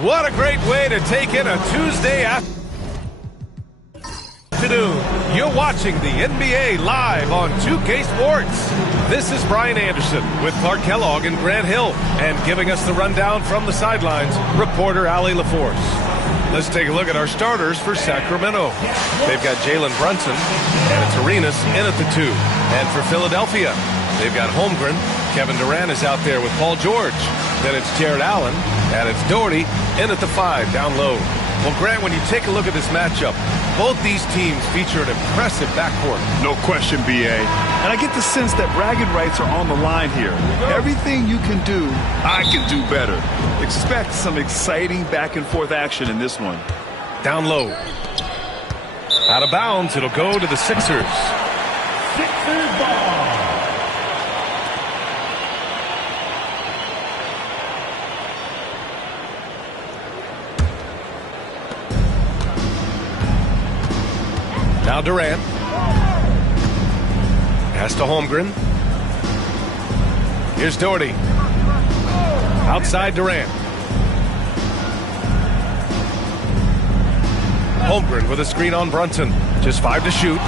What a great way to take in a Tuesday afternoon. You're watching the NBA live on 2K Sports. This is Brian Anderson with Clark Kellogg and Grant Hill. And giving us the rundown from the sidelines, reporter Allie LaForce. Let's take a look at our starters for Sacramento. They've got Jalen Brunson, and it's Arenas in at the 2. And for Philadelphia, they've got Holmgren. Kevin Durant is out there with Paul George. Then it's Jared Allen, and it's Doherty in at the 5, down low. Well, Grant, when you take a look at this matchup, both these teams feature an impressive backcourt. No question, B.A. And I get the sense that bragging rights are on the line here. Everything you can do, I can do better. Expect some exciting back-and-forth action in this one. Down low. Out of bounds, it'll go to the Sixers. Sixers ball. Now Durant. Pass to Holmgren. Here's Doherty. Outside Durant. Holmgren with a screen on Brunson. Just 5 to shoot.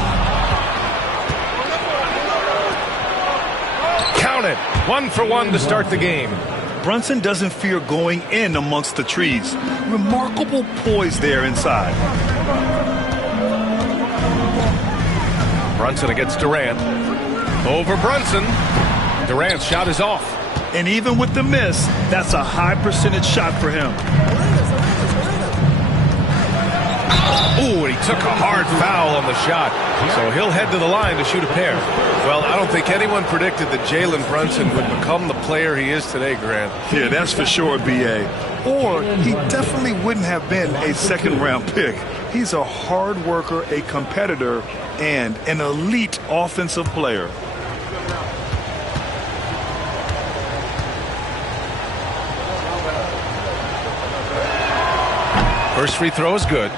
Count it. 1 for 1 to start the game. Brunson doesn't fear going in amongst the trees. Remarkable poise there inside. Brunson against Durant. Over Brunson. Durant's shot is off. And even with the miss, that's a high percentage shot for him. Ooh, and he took a hard foul on the shot. So he'll head to the line to shoot a pair. Well, I don't think anyone predicted that Jalen Brunson would become the player he is today, Grant. Yeah, that's for sure, B.A. Or he definitely wouldn't have been a second-round pick. He's a hard worker, a competitor, and an elite offensive player. First free throw is good.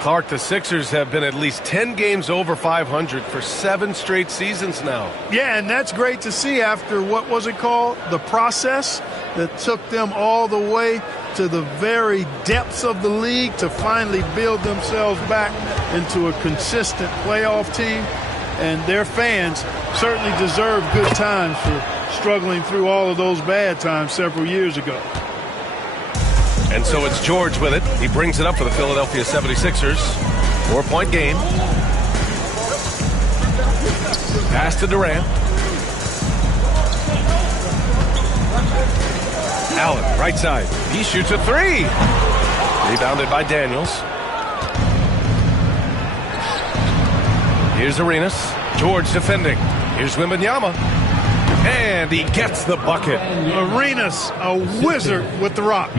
Clark, the Sixers have been at least 10 games over 500 for 7 straight seasons now. Yeah, and that's great to see after what was it called? The process that took them all the way to the very depths of the league to finally build themselves back into a consistent playoff team. And their fans certainly deserve good times for struggling through all of those bad times several years ago. And so it's George with it. He brings it up for the Philadelphia 76ers. 4-point game. Pass to Durant. Allen, right side. He shoots a 3. Rebounded by Daniels. Here's Arenas. George defending. Here's Wembanyama. And he gets the bucket. Arenas, a wizard with the rock.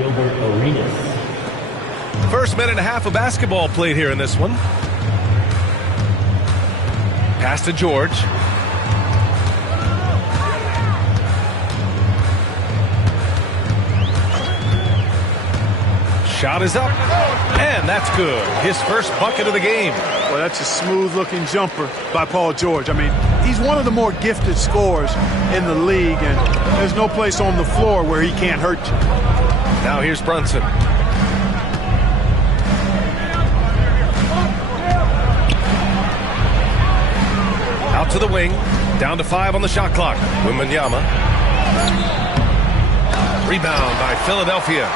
First minute and a half of basketball played here in this one. Pass to George. Shot is up, and that's good. His first bucket of the game. Well, that's a smooth-looking jumper by Paul George. I mean, he's one of the more gifted scorers in the league, and there's no place on the floor where he can't hurt you. Now here's Brunson. Out to the wing. Down to 5 on the shot clock. Wembanyama. Rebound by Philadelphia.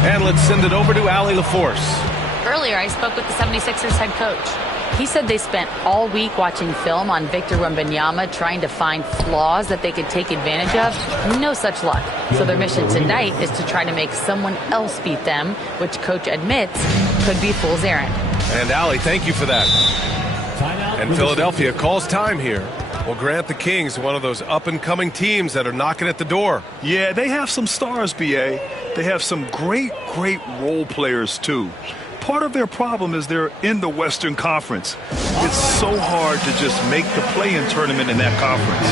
And let's send it over to Allie LaForce. Earlier, I spoke with the 76ers head coach. He said they spent all week watching film on Victor Wembanyama, trying to find flaws that they could take advantage of. No such luck. So their mission tonight is to try to make someone else beat them, which coach admits could be fool's errand. And Allie, thank you for that. And Philadelphia calls time here. Well, Grant, the Kings, one of those up-and-coming teams that are knocking at the door. Yeah, they have some stars, B.A. They have some great role players, too. Part of their problem is they're in the Western Conference. It's so hard to just make the play-in tournament in that conference.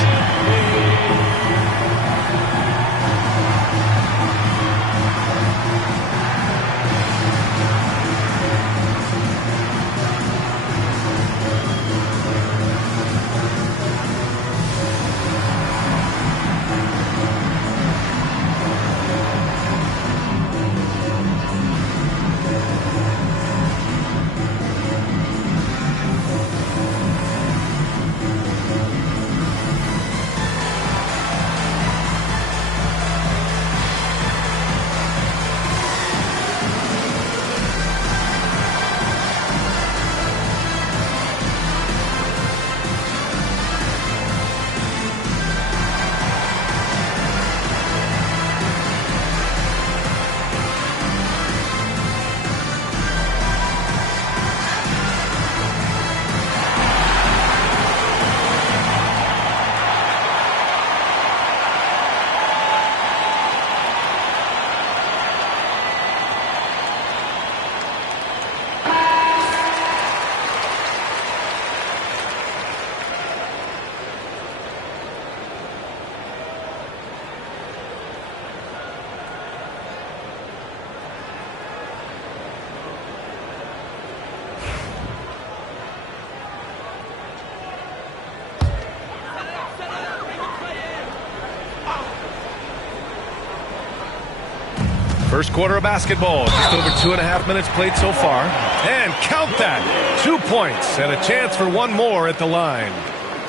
First quarter of basketball. Just over 2.5 minutes played so far. And count that. 2 points and a chance for one more at the line.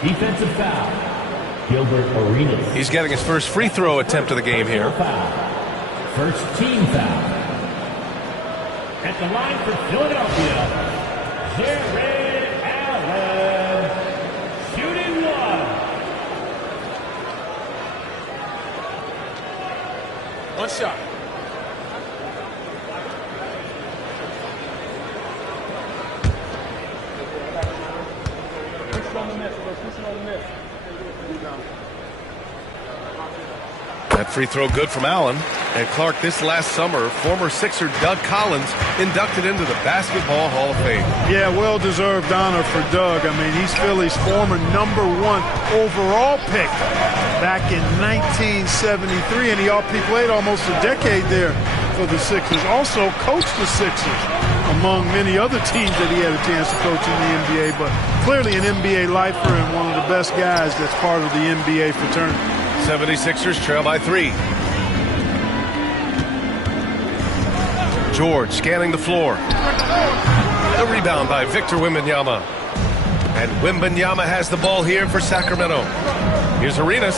Defensive foul. Gilbert Arenas. He's getting his first free throw attempt of the game here. First team foul. At the line for Philadelphia, Jared Allen. Shooting one. One shot. That free throw good from Allen. And Clark, this last summer, former Sixer Doug Collins inducted into the Basketball Hall of Fame. Yeah, well-deserved honor for Doug. I mean, he's Philly's former #1 overall pick back in 1973, and he played almost a decade there for the Sixers. Also coached the Sixers, among many other teams that he had a chance to coach in the NBA, but clearly an NBA lifer and one of the best guys that's part of the NBA fraternity. 76ers trail by 3. George scanning the floor. The rebound by Victor Wembanyama. And Wembanyama has the ball here for Sacramento. Here's Arenas.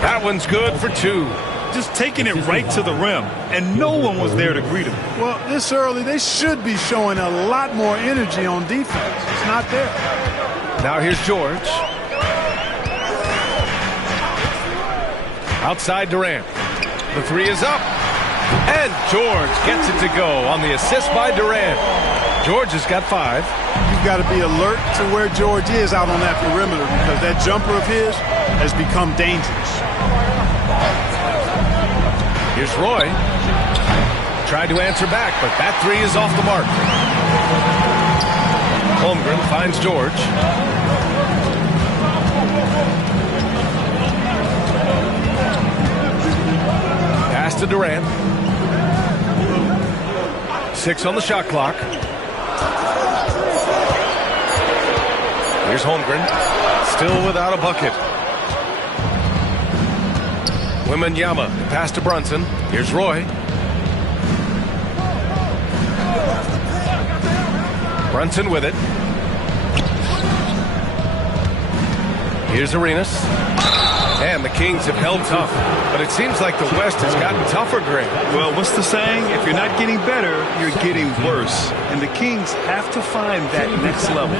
That one's good for 2. Just taking it right to the rim, and no one was there to greet him. Well, this early, they should be showing a lot more energy on defense. It's not there. Now here's George. Outside Durant. The 3 is up. And George gets it to go on the assist by Durant. George has got 5. You've got to be alert to where George is out on that perimeter, because that jumper of his has become dangerous. Here's Roy. Tried to answer back, but that 3 is off the mark. Holmgren finds George. Pass to Durant. 6 on the shot clock. Here's Holmgren. Still without a bucket. Wembanyama. Pass to Brunson. Here's Roy. Brunson with it. Here's Arenas. And the Kings have held tough. But it seems like the West has gotten tougher, Greg. Well, what's the saying? If you're not getting better, you're getting worse. And the Kings have to find that next level.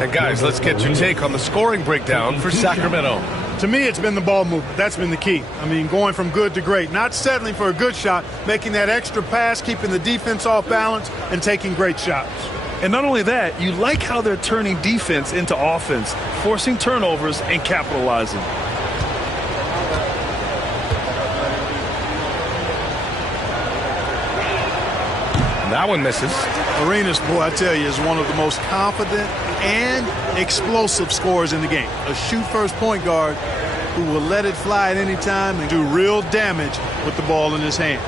And guys, let's get your take on the scoring breakdown for Sacramento. To me, it's been the ball movement. That's been the key. I mean, going from good to great. Not settling for a good shot, making that extra pass, keeping the defense off balance, and taking great shots. And not only that, you like how they're turning defense into offense, forcing turnovers and capitalizing. That one misses. Arenas, boy, I tell you, is one of the most confident and explosive scorers in the game. A shoot-first point guard who will let it fly at any time and do real damage with the ball in his hands.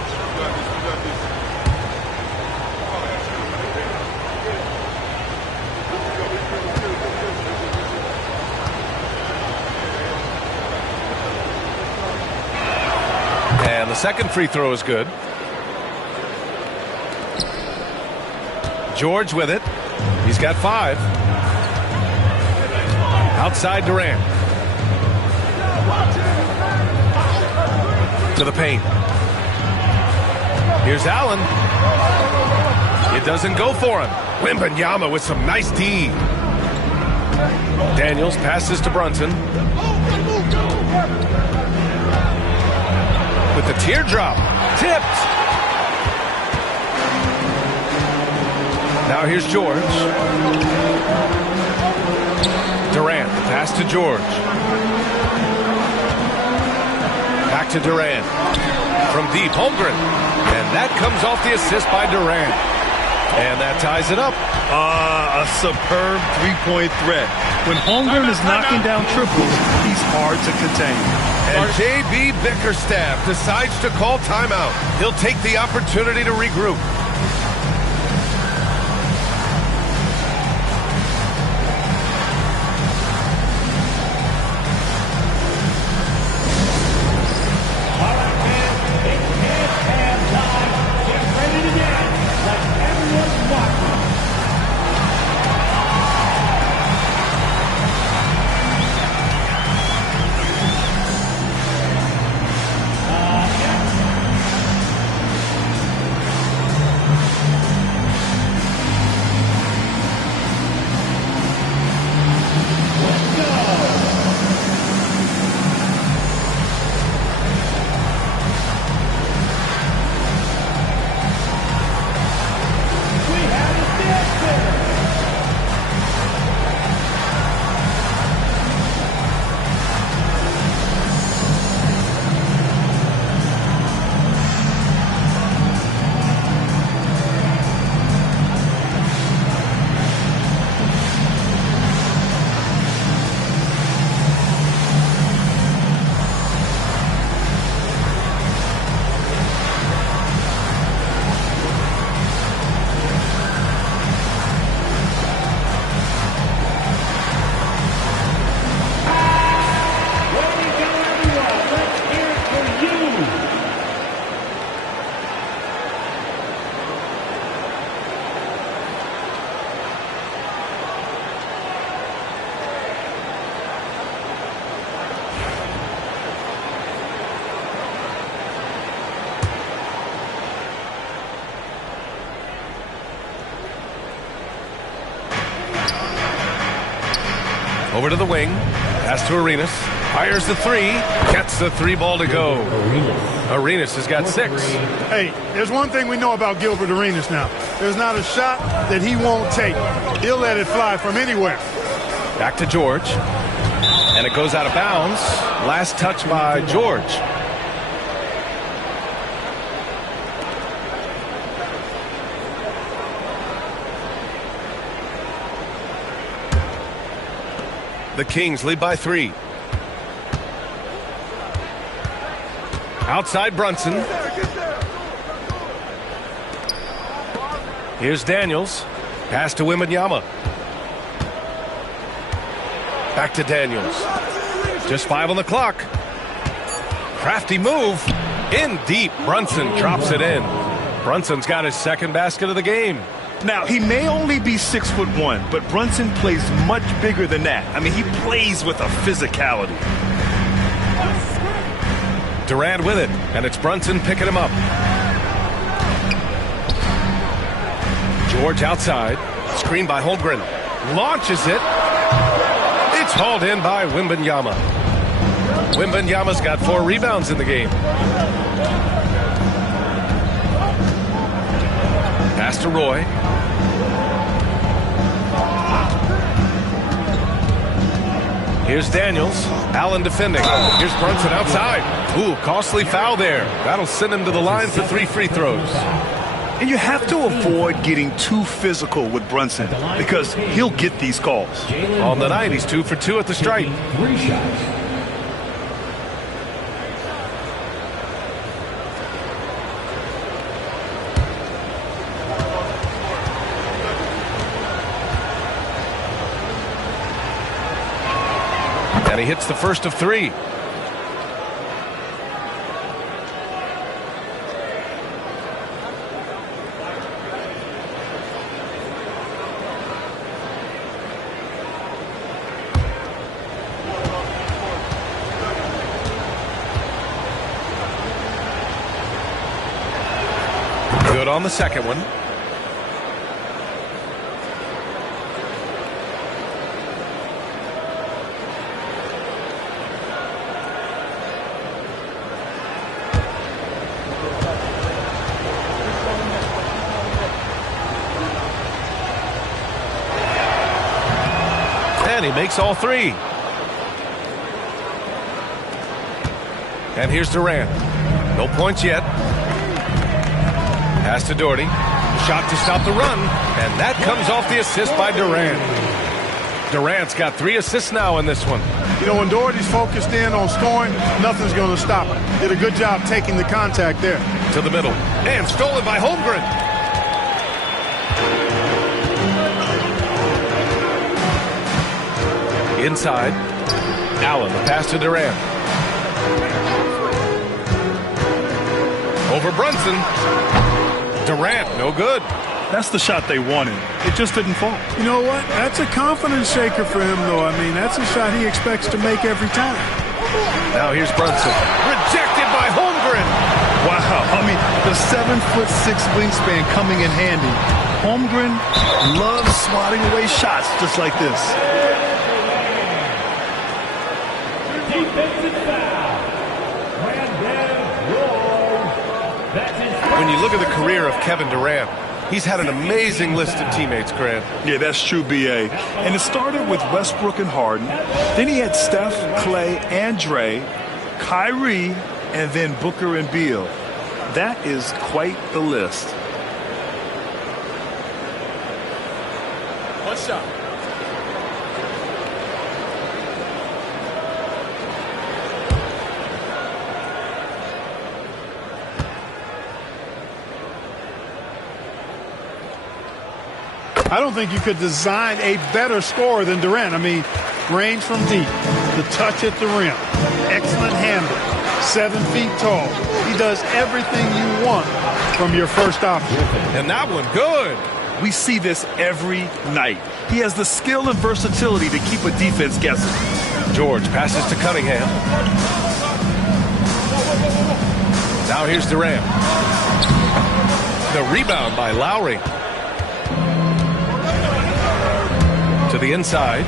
And the second free throw is good. George with it. He's got 5. Outside Durant. To the paint. Here's Allen. It doesn't go for him. Wembanyama with some nice D. Daniels passes to Brunson. With the teardrop. Tipped. Now here's George. Durant, pass to George. Back to Durant. From deep, Holmgren. And that comes off the assist by Durant. And that ties it up. A superb three-point threat. When Holmgren is knocking down triples, he's hard to contain. And J.B. Bickerstaff decides to call timeout. He'll take the opportunity to regroup. Over to the wing. Pass to Arenas. Fires the three. Gets the three ball to go. Arenas has got 6. Hey, there's one thing we know about Gilbert Arenas now. There's not a shot that he won't take. He'll let it fly from anywhere. Back to George. And it goes out of bounds. Last touch by George. The Kings lead by 3. Outside Brunson. Here's Daniels. Pass to Wembanyama. Back to Daniels. Just 5 on the clock. Crafty move. In deep. Brunson drops it in. Brunson's got his second basket of the game. Now, he may only be 6'1", but Brunson plays much bigger than that. I mean, he plays with a physicality. Durant with it, and it's Brunson picking him up. George outside. Screen by Holmgren. Launches it. It's hauled in by Wembanyama. Wembanyama's got 4 rebounds in the game. Pass to Roy. Here's Daniels. Allen defending. Here's Brunson outside. Ooh, costly foul there. That'll send him to the line for 3 free throws. And you have to avoid getting too physical with Brunson because he'll get these calls. On the night, he's 2 for 2 at the stripe. 3 shots. And he hits the first of 3. Good on the second one. And he makes all 3. And here's Durant. No points yet. Pass to Doherty. Shot to stop the run. And that comes off the assist by Durant. Durant's got 3 assists now in this one. You know, when Doherty's focused in on scoring, nothing's going to stop him. Did a good job taking the contact there. To the middle. And stolen by Holmgren. Inside. Allen, the pass to Durant. Over Brunson. Durant, no good. That's the shot they wanted. It just didn't fall. You know what? That's a confidence shaker for him, though. I mean, that's a shot he expects to make every time. Now here's Brunson. Rejected by Holmgren. Wow. I mean, the 7'6" wingspan coming in handy. Holmgren loves swatting away shots just like this. Defensive foul. When you look at the career of Kevin Durant, he's had an amazing list of teammates, Grant. Yeah, that's true, B.A. And it started with Westbrook and Harden. Then he had Steph, Clay, and Dre, Kyrie, and then Booker and Beal. That is quite the list. One shot. I don't think you could design a better scorer than Durant. I mean, range from deep, the touch at the rim, excellent handle, 7 feet tall. He does everything you want from your first option. And that one, good. We see this every night. He has the skill and versatility to keep a defense guessing. George passes to Cunningham. Now here's Durant. The rebound by Lowry. To the inside.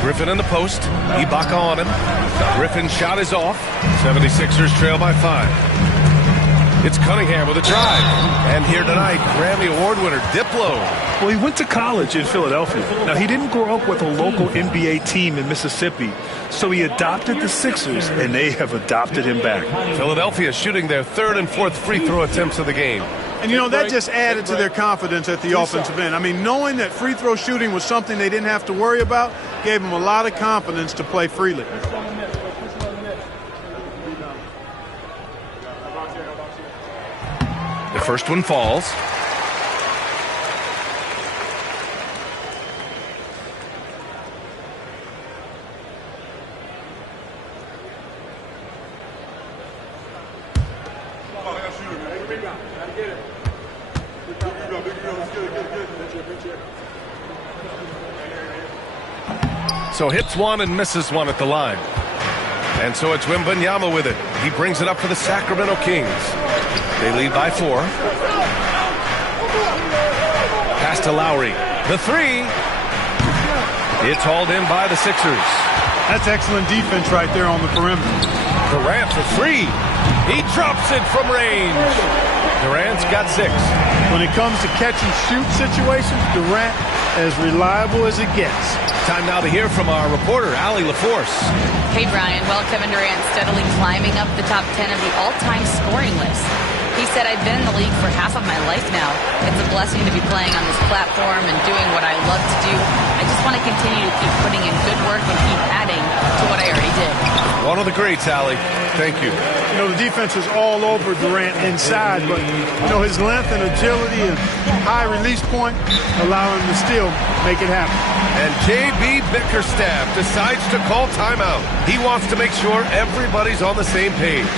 Griffin in the post. Ibaka on him. Griffin's shot is off. 76ers trail by 5. It's Cunningham with a drive. And here tonight, Grammy Award winner Diplo. Well, he went to college in Philadelphia. Now, he didn't grow up with a local NBA team in Mississippi, so he adopted the Sixers, and they have adopted him back. Philadelphia shooting their third and fourth free throw attempts of the game. And, you know, that just added to their confidence at the offensive end. I mean, knowing that free throw shooting was something they didn't have to worry about gave them a lot of confidence to play freely. The first one falls. So hits one and misses one at the line. And so it's Wembanyama with it. He brings it up for the Sacramento Kings. They lead by 4. Pass to Lowry. The 3. It's hauled in by the Sixers. That's excellent defense right there on the perimeter. Durant for 3. He drops it from range. Durant's got 6. When it comes to catch and shoot situations, Durant as reliable as it gets. Time now to hear from our reporter, Allie LaForce. Hey, Brian. Well, Kevin Durant steadily climbing up the top 10 of the all-time scoring list. He said, I've been in the league for half of my life now. It's a blessing to be playing on this platform and doing what I love to do. I just want to continue to keep putting in good work and keep adding to what I already did. One of the greats, Allie. Thank you. You know, the defense is all over Durant inside, but, you know, his length and agility and high release point allow him to still make it happen. And J.B. Bickerstaff decides to call timeout. He wants to make sure everybody's on the same page.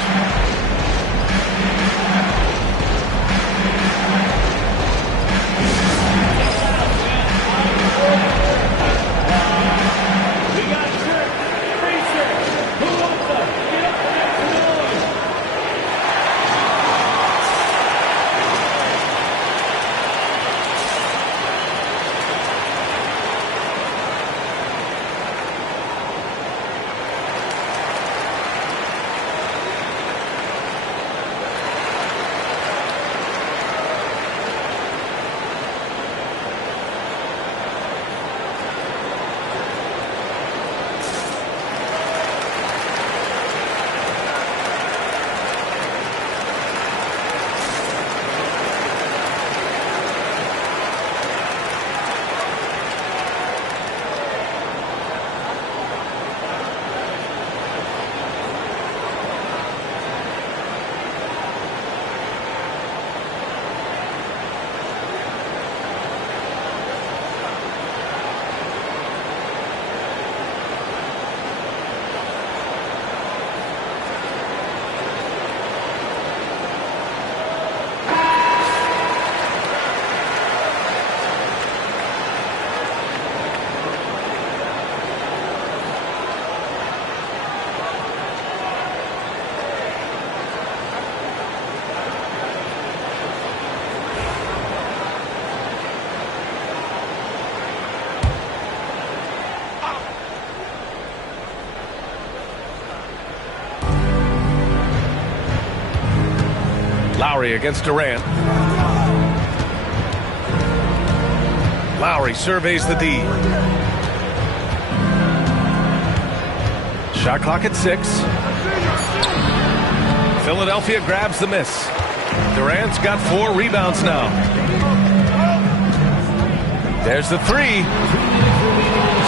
Lowry against Durant. Lowry surveys the D. Shot clock at 6. Philadelphia grabs the miss. Durant's got 4 rebounds now. There's the 3.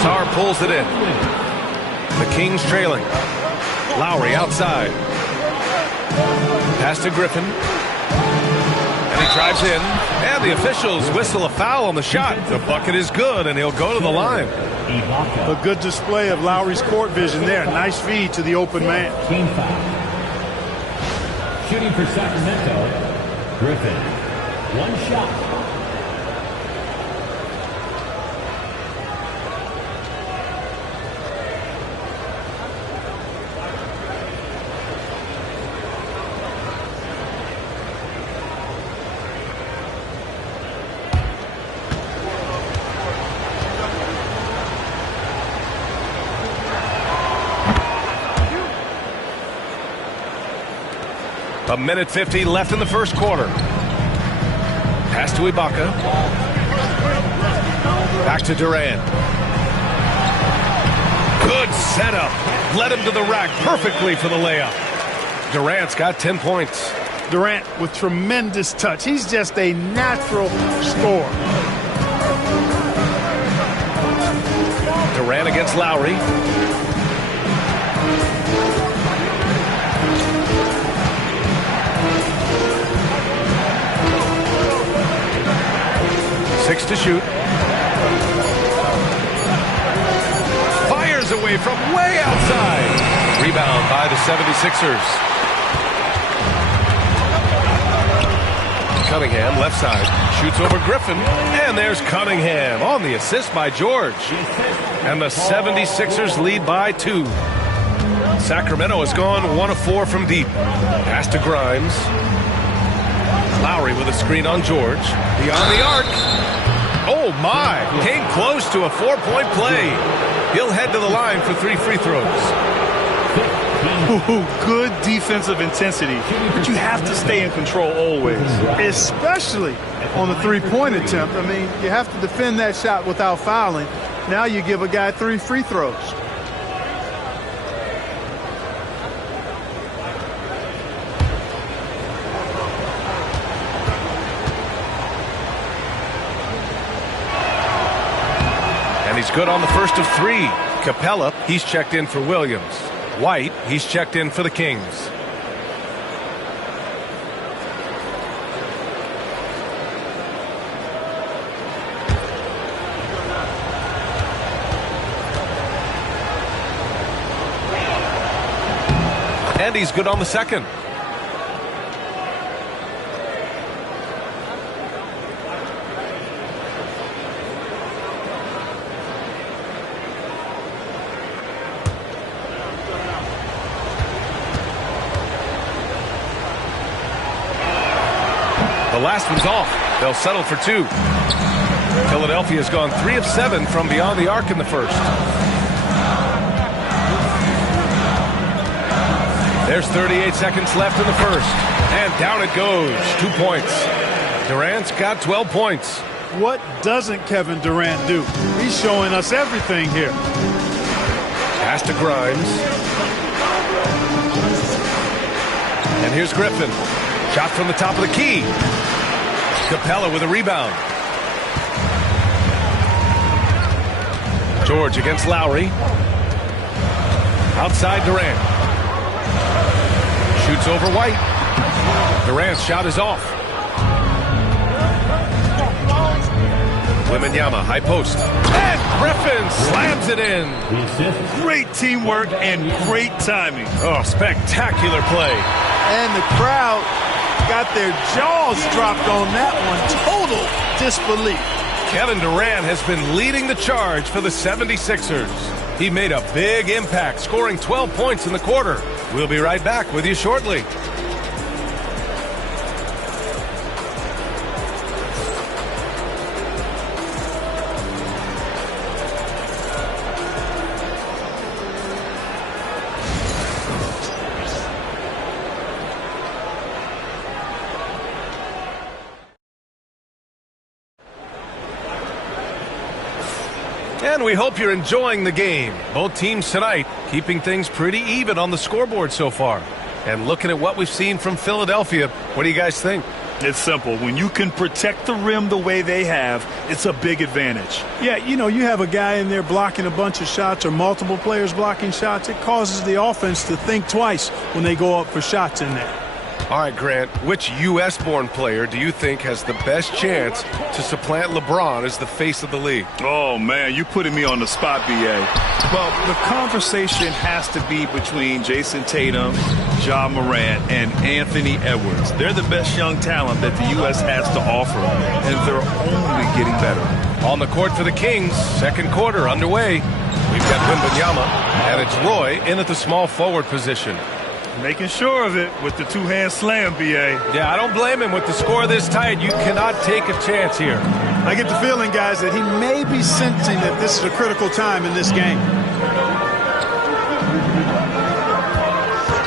Sarr pulls it in. The Kings trailing. Lowry outside. Pass to Griffin. And he drives in. And the officials whistle a foul on the shot. The bucket is good, and he'll go to the line. A good display of Lowry's court vision there. Nice feed to the open man. Team foul. Shooting for Sacramento, Griffin. 1 shot. A minute 50 left in the first quarter. Pass to Ibaka. Back to Durant. Good setup. Led him to the rack perfectly for the layup. Durant's got 10 points. Durant with tremendous touch. He's just a natural scorer. Durant against Lowry. Six to shoot. Fires away from way outside. Rebound by the 76ers. Cunningham, left side, shoots over Griffin, and there's Cunningham on the assist by George. And the 76ers lead by 2. Sacramento has gone 1 of 4 from deep. Pass to Grimes. Lowry with a screen on George. Beyond the arc. Oh my, came close to a 4-point play. He'll head to the line for 3 free throws. Ooh, good defensive intensity, but you have to stay in control always. Especially on the three-point attempt. I mean, you have to defend that shot without fouling. Now you give a guy 3 free throws. And he's good on the first of 3. Capella, he's checked in for Williams. White, he's checked in for the Kings. And he's good on the second. The last one's off. They'll settle for 2. Philadelphia's gone 3 of 7 from beyond the arc in the first. There's 38 seconds left in the first. And down it goes. 2 points. Durant's got 12 points. What doesn't Kevin Durant do? He's showing us everything here. Pass to Grimes. And here's Griffin. Shot from the top of the key. Capella with a rebound. George against Lowry. Outside Durant. Shoots over White. Durant's shot is off. Wembanyama, high post. And Griffin slams it in. Great teamwork and great timing. Oh, spectacular play. And the crowd got their jaws dropped on that one. Total disbelief. Kevin Durant has been leading the charge for the 76ers. He made a big impact, scoring 12 points in the quarter. We'll be right back with you shortly. And we hope you're enjoying the game. Both teams tonight keeping things pretty even on the scoreboard so far. And looking at what we've seen from Philadelphia, what do you guys think? It's simple. When you can protect the rim the way they have, it's a big advantage. Yeah, you know, you have a guy in there blocking a bunch of shots or multiple players blocking shots. It causes the offense to think twice when they go up for shots in there. All right, Grant, which U.S.-born player do you think has the best chance to supplant LeBron as the face of the league? Oh, man, you're putting me on the spot, B.A. Well, the conversation has to be between Jason Tatum, Ja Morant, and Anthony Edwards. They're the best young talent that the U.S. has to offer, and they're only getting better. On the court for the Kings, second quarter underway. We've got Wembanyama, and it's Roy in at the small forward position. Making sure of it with the two-hand slam, B.A. Yeah, I don't blame him. With the score this tight, you cannot take a chance here. I get the feeling, guys, that he may be sensing that this is a critical time in this game.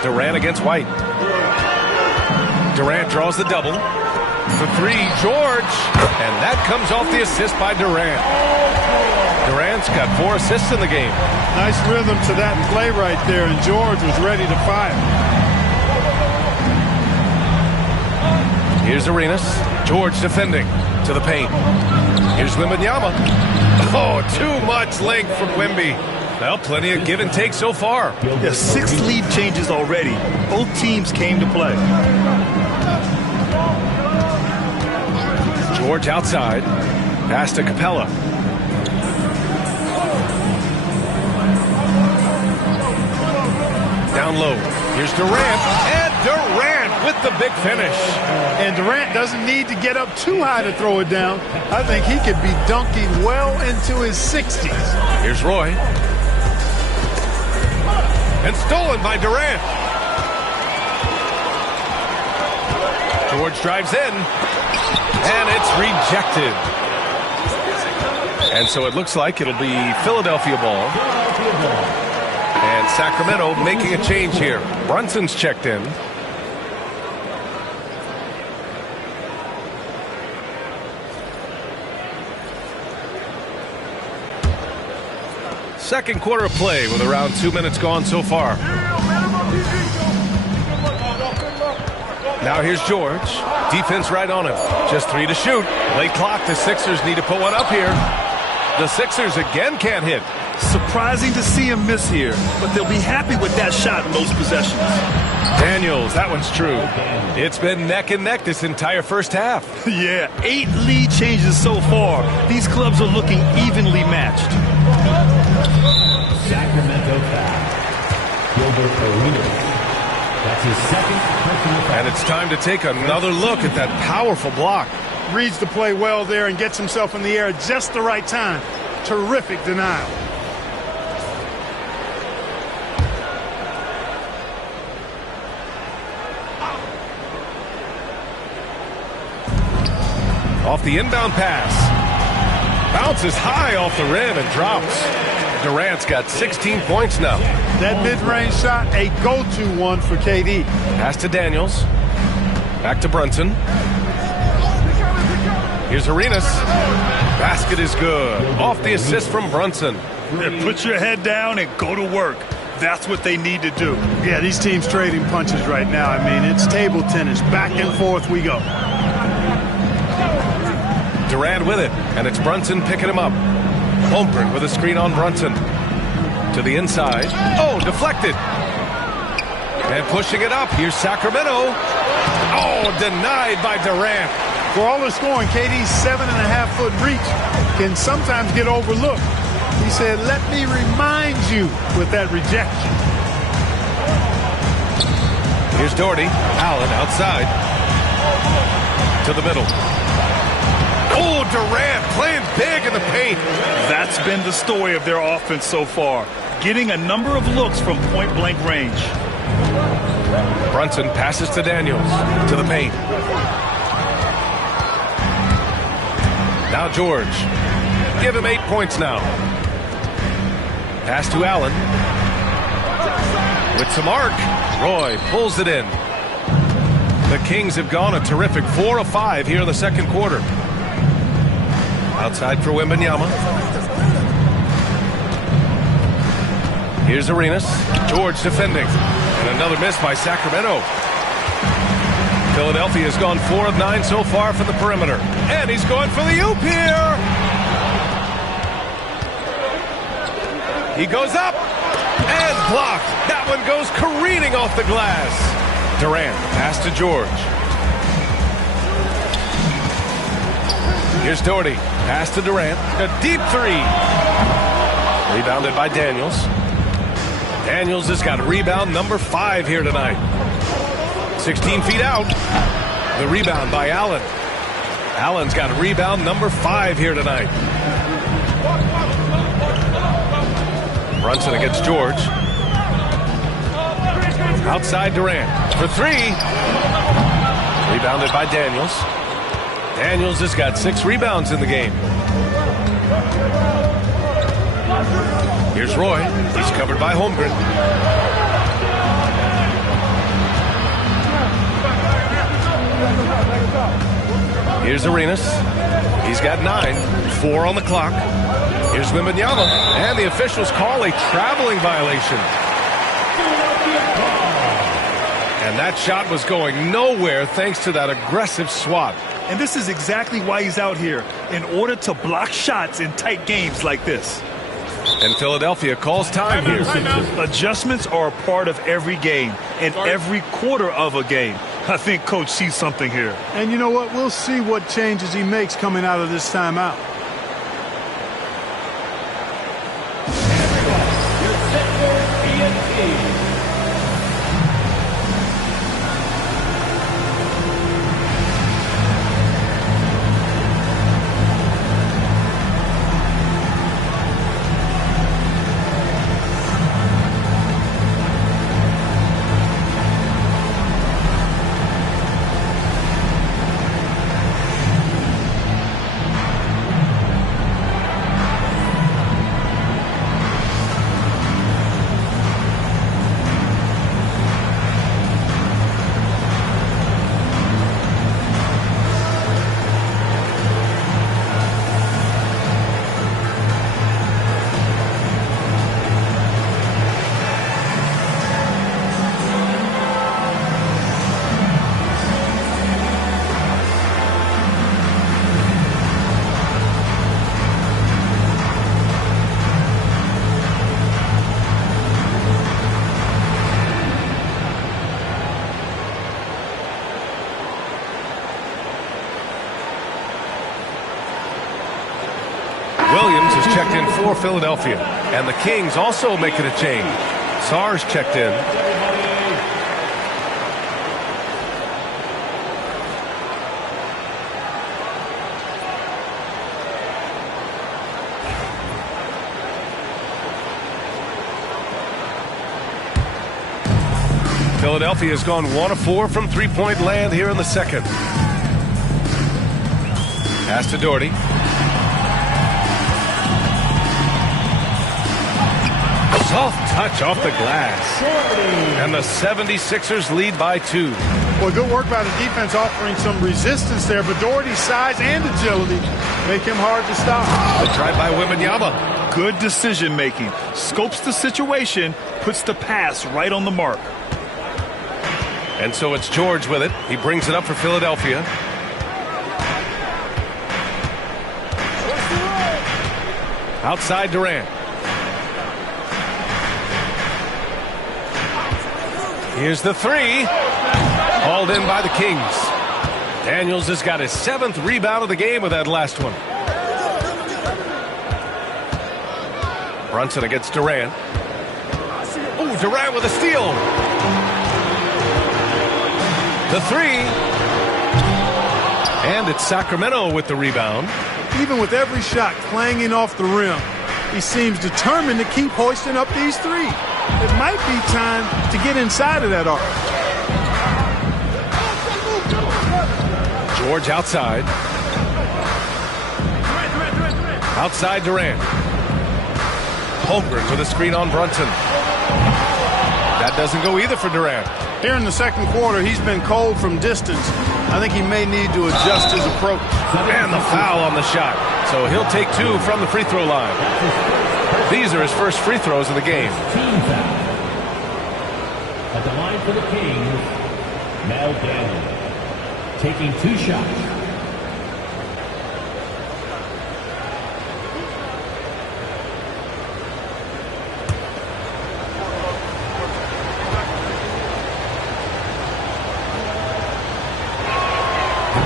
Durant against White. Durant draws the double. For three, George. And that comes off the assist by Durant. Durant's got 4 assists in the game. Nice rhythm to that play right there, and George was ready to fire. Here's Arenas. George defending to the paint. Here's Wembanyama. Oh, too much length from Wemby. Well, plenty of give and take so far. Yeah, 6 lead changes already. Both teams came to play. George outside. Pass to Capella. Down low. Here's Durant. And Durant with the big finish. And Durant doesn't need to get up too high to throw it down. I think he could be dunking well into his 60s. Here's Roy. And stolen by Durant. George drives in. And it's rejected. And so it looks like it'll be Philadelphia ball. And Sacramento making a change here. Brunson's checked in. Second quarter of play with around 2 minutes gone so far. Now here's George. Defense right on him. Just 3 to shoot. Late clock. The Sixers need to put one up here. The Sixers again can't hit. Surprising to see him miss here, but they'll be happy with that shot in those possessions. Daniels, that one's true. It's been neck and neck this entire first half. Yeah, 8 lead changes so far. These clubs are looking evenly matched. Sacramento foul. Gilbert Arenas. That's his second personal foul. And it's time to take another look at that powerful block. Reads the play well there and gets himself in the air at just the right time. Terrific denial. Off the inbound pass. Bounces high off the rim and drops. Durant's got 16 points now. That mid-range shot, a go-to one for KD. Pass to Daniels. Back to Brunson. Here's Arenas. Basket is good. Off the assist from Brunson. Yeah, put your head down and go to work. That's what they need to do. Yeah, these teams trading punches right now. I mean, it's table tennis. Back and forth we go. Durant with it, and it's Brunson picking him up. Holmgren with a screen on Brunson. To the inside. Oh, deflected. And pushing it up. Here's Sacramento. Oh, denied by Durant. For all the scoring, KD's 7.5-foot reach can sometimes get overlooked. He said, let me remind you with that rejection. Here's Doherty. Allen outside. To the middle. Oh, Durant playing big in the paint. That's been the story of their offense so far. Getting a number of looks from point-blank range. Brunson passes to Daniels. To the paint. Now George. Give him 8 points now. Pass to Allen. With some arc. Roy pulls it in. The Kings have gone a terrific 4 of 5 here in the second quarter. Outside for Wembanyama. Here's Arenas. George defending. And another miss by Sacramento. Philadelphia has gone 4 of 9 so far from the perimeter. And he's going for the oop here. He goes up and blocked. That one goes careening off the glass. Durant pass to George. Here's Doherty. Pass to Durant. A deep 3. Rebounded by Daniels. Daniels has got rebound number 5 here tonight. 16 feet out. The rebound by Allen. Allen's got rebound number 5 here tonight. Brunson against George. Outside Durant for 3. Rebounded by Daniels. Daniels has got 6 rebounds in the game. Here's Roy. He's covered by Holmgren. Here's Arenas. He's got 9. 4 on the clock. Here's Wembanyama. And the officials call a traveling violation. And that shot was going nowhere thanks to that aggressive swat. And this is exactly why he's out here, in order to block shots in tight games like this. And Philadelphia calls time here. Adjustments are a part of every game and every quarter of a game. I think Coach sees something here. And you know what? We'll see what changes he makes coming out of this timeout. Williams is checked in for Philadelphia. And the Kings also making a change. Sarr's checked in. Philadelphia has gone 1 of 4 from three-point land here in the second. Pass to Doherty. Soft touch off the glass. And the 76ers lead by 2. Well, good work by the defense offering some resistance there, but Doherty's size and agility make him hard to stop. The drive by Wembanyama. Good decision making. Scopes the situation, puts the pass right on the mark. And so it's George with it. He brings it up for Philadelphia. Outside Durant. Here's the 3. Hauled in by the Kings. Daniels has got his 7th rebound of the game with that last one. Brunson against Durant. Ooh, Durant with a steal. The 3. And it's Sacramento with the rebound. Even with every shot clanging off the rim, he seems determined to keep hoisting up these threes. It might be time to get inside of that arc. George outside. Outside Durant. Holmgren with a screen on Brunson. That doesn't go either for Durant. Here in the second quarter, he's been cold from distance. I think he may need to adjust his approach. And the foul on the shot. So he'll take 2 from the free throw line. These are his first free throws of the game. At the line for the Kings, Mel Daniels taking 2 shots.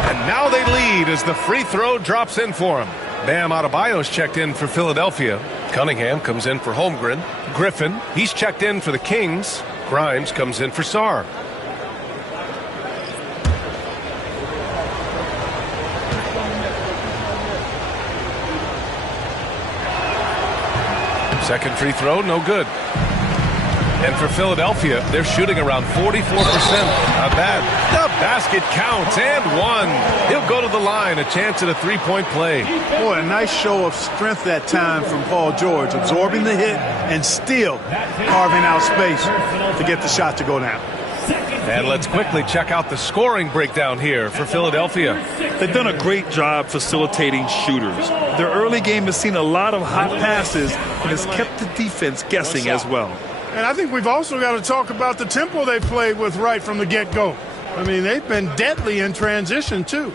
And now they lead as the free throw drops in for him. Bam Adebayo's checked in for Philadelphia. Cunningham comes in for Holmgren. Griffin, he's checked in for the Kings. Grimes comes in for Sarr. Second free throw, no good. And for Philadelphia, they're shooting around 44%. Not bad. The basket counts, and 1. He'll go to the line, a chance at a three-point play. Boy, a nice show of strength that time from Paul George, absorbing the hit and still carving out space to get the shot to go down. Second And let's quickly check out the scoring breakdown here for Philadelphia. They've done a great job facilitating shooters. Their early game has seen a lot of hot passes and has kept the defense guessing as well. And I think we've also got to talk about the tempo they played with right from the get-go. I mean, they've been deadly in transition, too.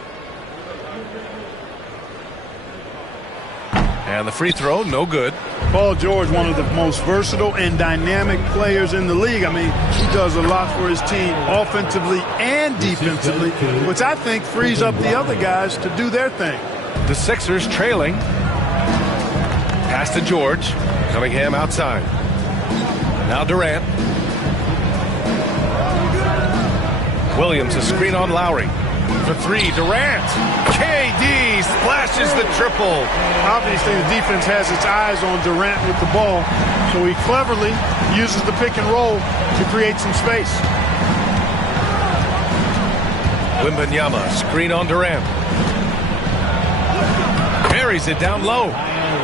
And the free throw, no good. Paul George, one of the most versatile and dynamic players in the league. I mean, he does a lot for his team offensively and defensively, which I think frees up the other guys to do their thing. The Sixers trailing. Pass to George. Cunningham outside. Now Durant. Williams, a screen on Lowry. For three, Durant. KD splashes the triple. Obviously, the defense has its eyes on Durant with the ball, so he cleverly uses the pick and roll to create some space. Wembanyama, screen on Durant. Buries it down low.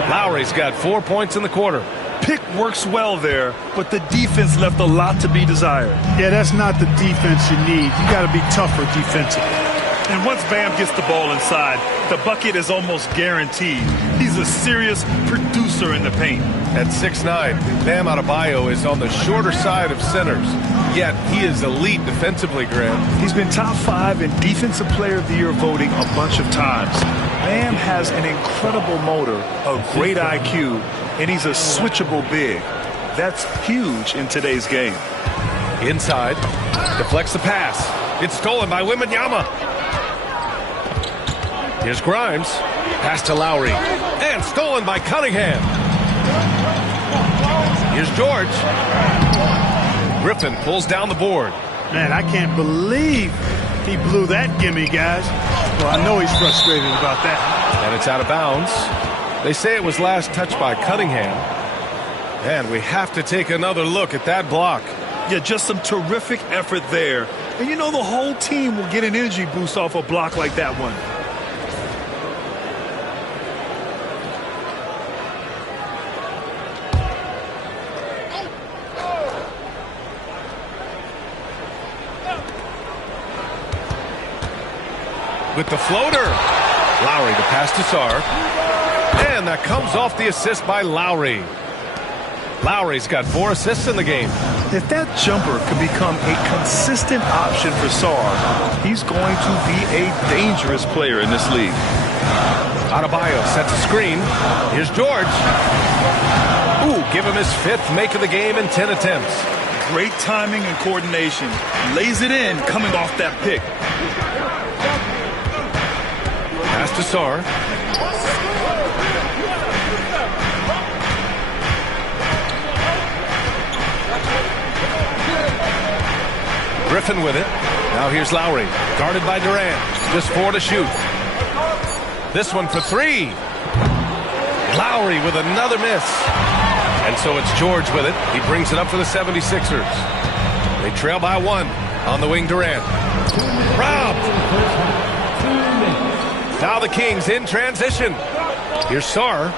Lowry's got 4 points in the quarter. Pick works well there, but the defense left a lot to be desired. Yeah, that's not the defense you need. You got to be tougher defensively. And once Bam gets the ball inside, the bucket is almost guaranteed. He's a serious producer in the paint. At 6'9", Bam Adebayo is on the shorter side of centers, yet he is elite defensively, Graham. He's been top 5 in Defensive Player of the Year voting a bunch of times. Bam has an incredible motor, a great IQ, and he's a switchable big. That's huge in today's game. Inside, deflects the pass. It's stolen by Wembanyama. Here's Grimes. Pass to Lowry. And stolen by Cunningham. Here's George. Griffin pulls down the board. Man, I can't believe he blew that gimme, guys. Well, I know he's frustrated about that. And it's out of bounds. They say it was last touched by Cunningham. And we have to take another look at that block. Yeah, just some terrific effort there. And you know the whole team will get an energy boost off a block like that one. With the floater. Lowry to pass to Sarr. And that comes off the assist by Lowry. Lowry's got 4 assists in the game. If that jumper can become a consistent option for Sarr, he's going to be a dangerous player in this league. Adebayo sets a screen. Here's George. Ooh, give him his 5th make of the game in 10 attempts. Great timing and coordination. Lays it in coming off that pick. Pass to Sarr. Griffin with it. Now here's Lowry. Guarded by Durant. Just 4 to shoot. This one for 3. Lowry with another miss. And so it's George with it. He brings it up for the 76ers. They trail by 1. On the wing, Durant. Robbed. Now the Kings in transition. Here's Sarr.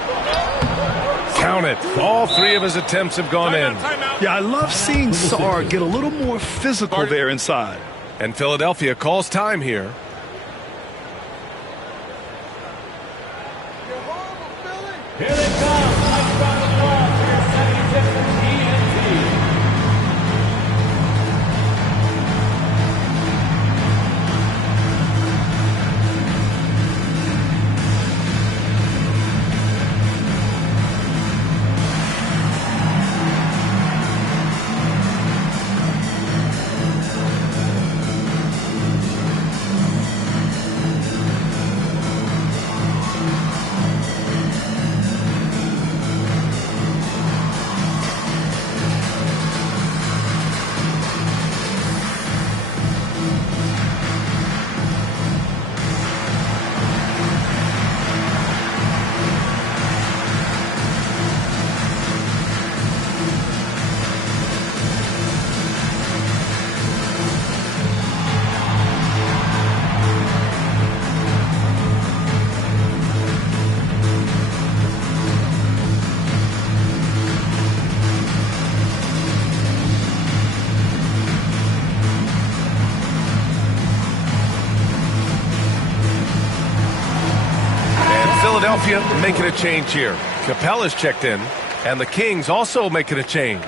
Count it. All 3 of his attempts have gone in. Yeah, I love seeing Sarr get a little more physical there inside. And Philadelphia calls time here. Here they come. Mike on the ball for your 76ers TNT. Philadelphia making a change here. Capella's checked in, and the Kings also making a change.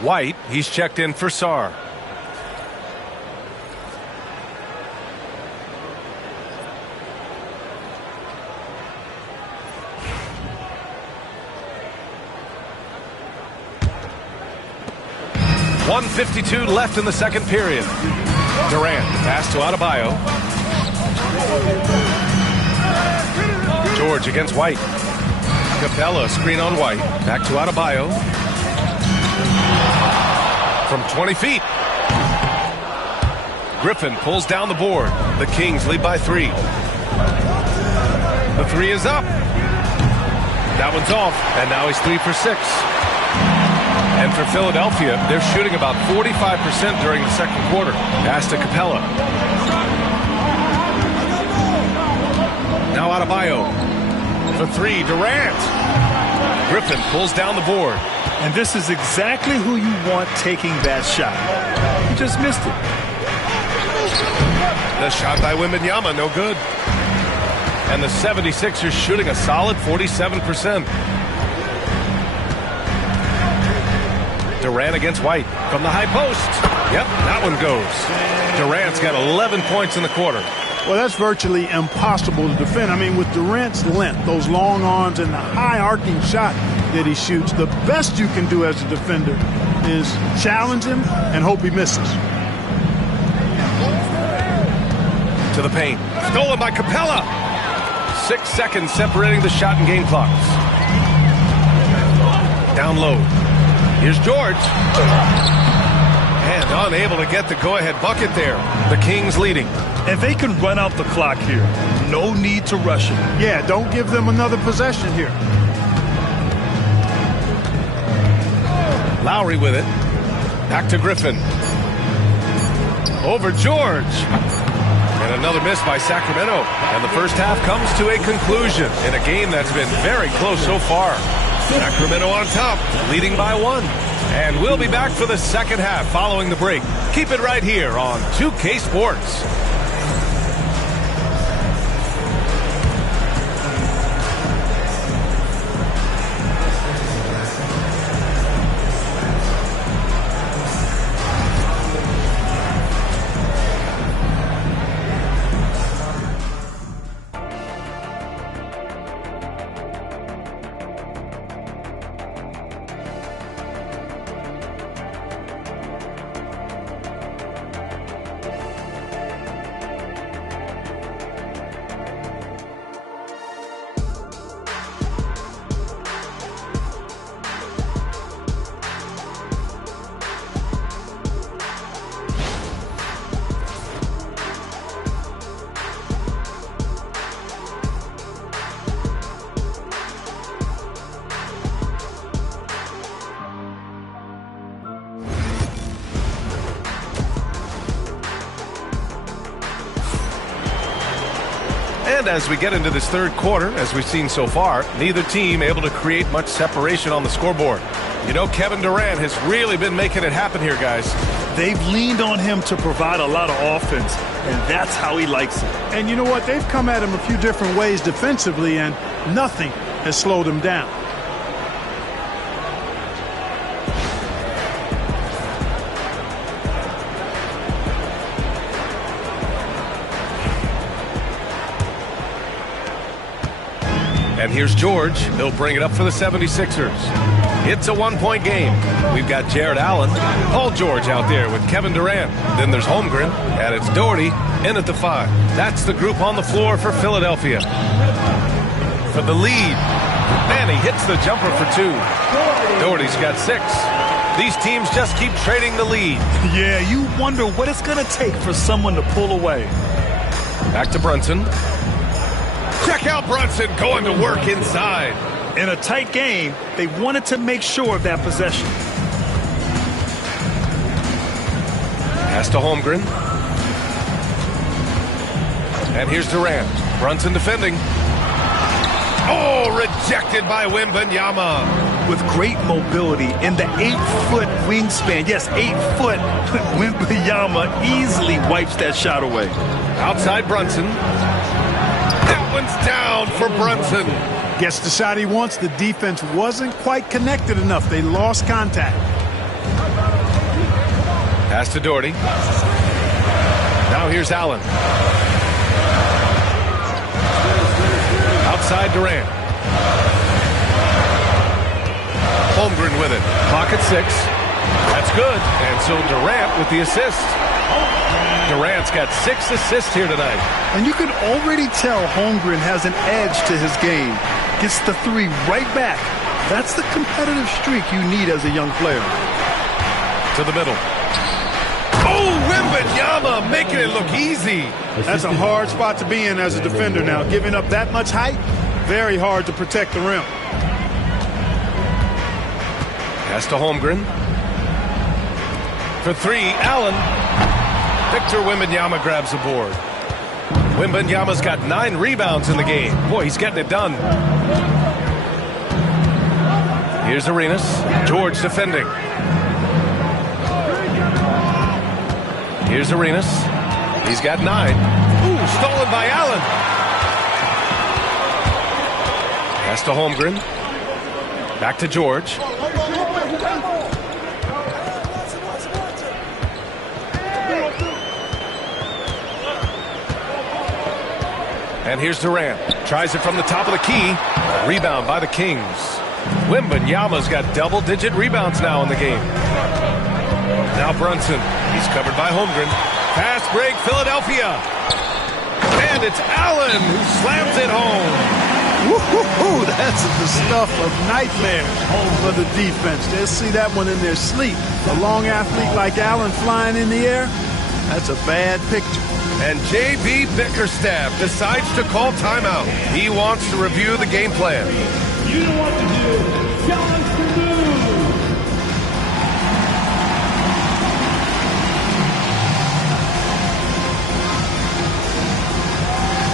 White, he's checked in for Sarr. .152 left in the second period. Durant, pass to Adebayo. George against White. Capella, screen on White. Back to Adebayo. From 20 feet. Griffin pulls down the board. The Kings lead by 3. The 3 is up. That one's off, and now he's 3 for 6. And for Philadelphia, they're shooting about 45% during the second quarter. Pass to Capella. Now Adebayo. For 3, Durant. Griffin pulls down the board. And this is exactly who you want taking that shot. You just missed it. The shot by Wembanyama, no good. And the 76ers shooting a solid 47%. Durant against White from the high post. Yep, that one goes. Durant's got 11 points in the quarter. Well, that's virtually impossible to defend. I mean, with Durant's length, those long arms, and the high arcing shot that he shoots, the best you can do as a defender is challenge him and hope he misses. To the paint. Stolen by Capella. 6 seconds separating the shot and game clocks. Down low. Here's George. And unable to get the go-ahead bucket there. The Kings leading. And they can run out the clock here. No need to rush it. Yeah, don't give them another possession here. Lowry with it. Back to Griffin. Over George. And another miss by Sacramento. And the first half comes to a conclusion in a game that's been very close so far. Sacramento on top, leading by 1. And we'll be back for the second half following the break. Keep it right here on 2K Sports. And as we get into this third quarter, as we've seen so far, neither team able to create much separation on the scoreboard. You know, Kevin Durant has really been making it happen here, guys. They've leaned on him to provide a lot of offense, and that's how he likes it. And you know what? They've come at him a few different ways defensively, and nothing has slowed him down. And here's George. He'll bring it up for the 76ers. It's a one-point game. We've got Jared Allen, Paul George out there with Kevin Durant. Then there's Holmgren, and it's Doherty in at the 5. That's the group on the floor for Philadelphia. For the lead. Man, he hits the jumper for 2. Doherty's got 6. These teams just keep trading the lead. Yeah, you wonder what it's going to take for someone to pull away. Back to Brunson. Check out Brunson going to work inside. In a tight game, they wanted to make sure of that possession. Pass to Holmgren. And here's Durant. Brunson defending. Oh, rejected by Wembanyama. With great mobility in the 8-foot wingspan. Yes, 8 foot. Wembanyama easily wipes that shot away. Outside Brunson. That one's down for Brunson. Gets the shot he wants. The defense wasn't quite connected enough. They lost contact. Pass to Doherty. Now here's Allen. Outside Durant. Holmgren with it. Clock at 6. That's good. And so Durant with the assist. Durant's got 6 assists here tonight. And you can already tell Holmgren has an edge to his game. Gets the 3 right back. That's the competitive streak you need as a young player. To the middle. Oh, Wembanyama making it look easy. That's a hard spot to be in as a defender now. Giving up that much height, very hard to protect the rim. Pass to Holmgren. For 3, Allen. Victor Wembanyama grabs the board. Wembanyama's got 9 rebounds in the game. Boy, he's getting it done. Here's Arenas. George defending. Here's Arenas. He's got 9. Ooh, stolen by Allen. Pass to Holmgren. Back to George. And here's Durant. Tries it from the top of the key. Rebound by the Kings. Wembanyama's got double-digit rebounds now in the game. Now Brunson. He's covered by Holmgren. Fast break, Philadelphia. And it's Allen who slams it home. Woo-hoo-hoo, that's the stuff of nightmares for the defense. They'll see that one in their sleep. A long athlete like Allen flying in the air, that's a bad picture. And J.B. Bickerstaff decides to call timeout. He wants to review the game plan. You know what to do. Challenge to move.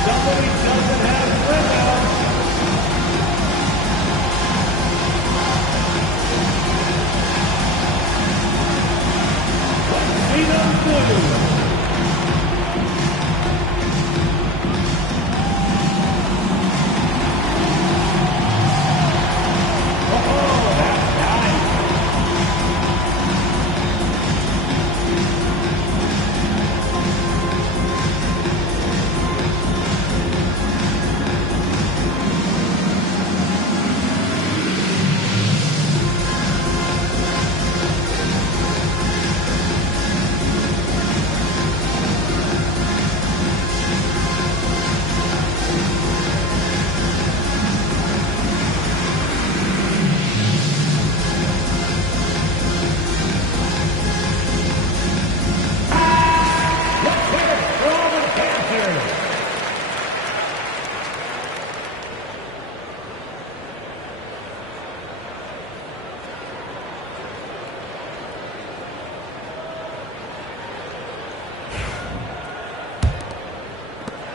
Somebody doesn't have rebound. Blue.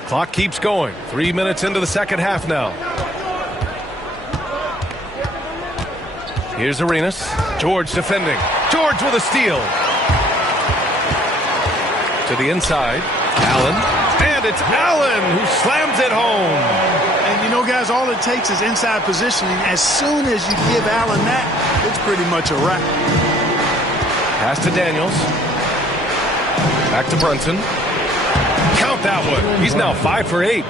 Clock keeps going. 3 minutes into the second half now. Here's Arenas. George defending. George with a steal. To the inside. Allen. And it's Allen who slams it home. And you know, guys, all it takes is inside positioning. As soon as you give Allen that, it's pretty much a wrap. Pass to Daniels. Back to Brunson. Count that one. He's now 5 for 8.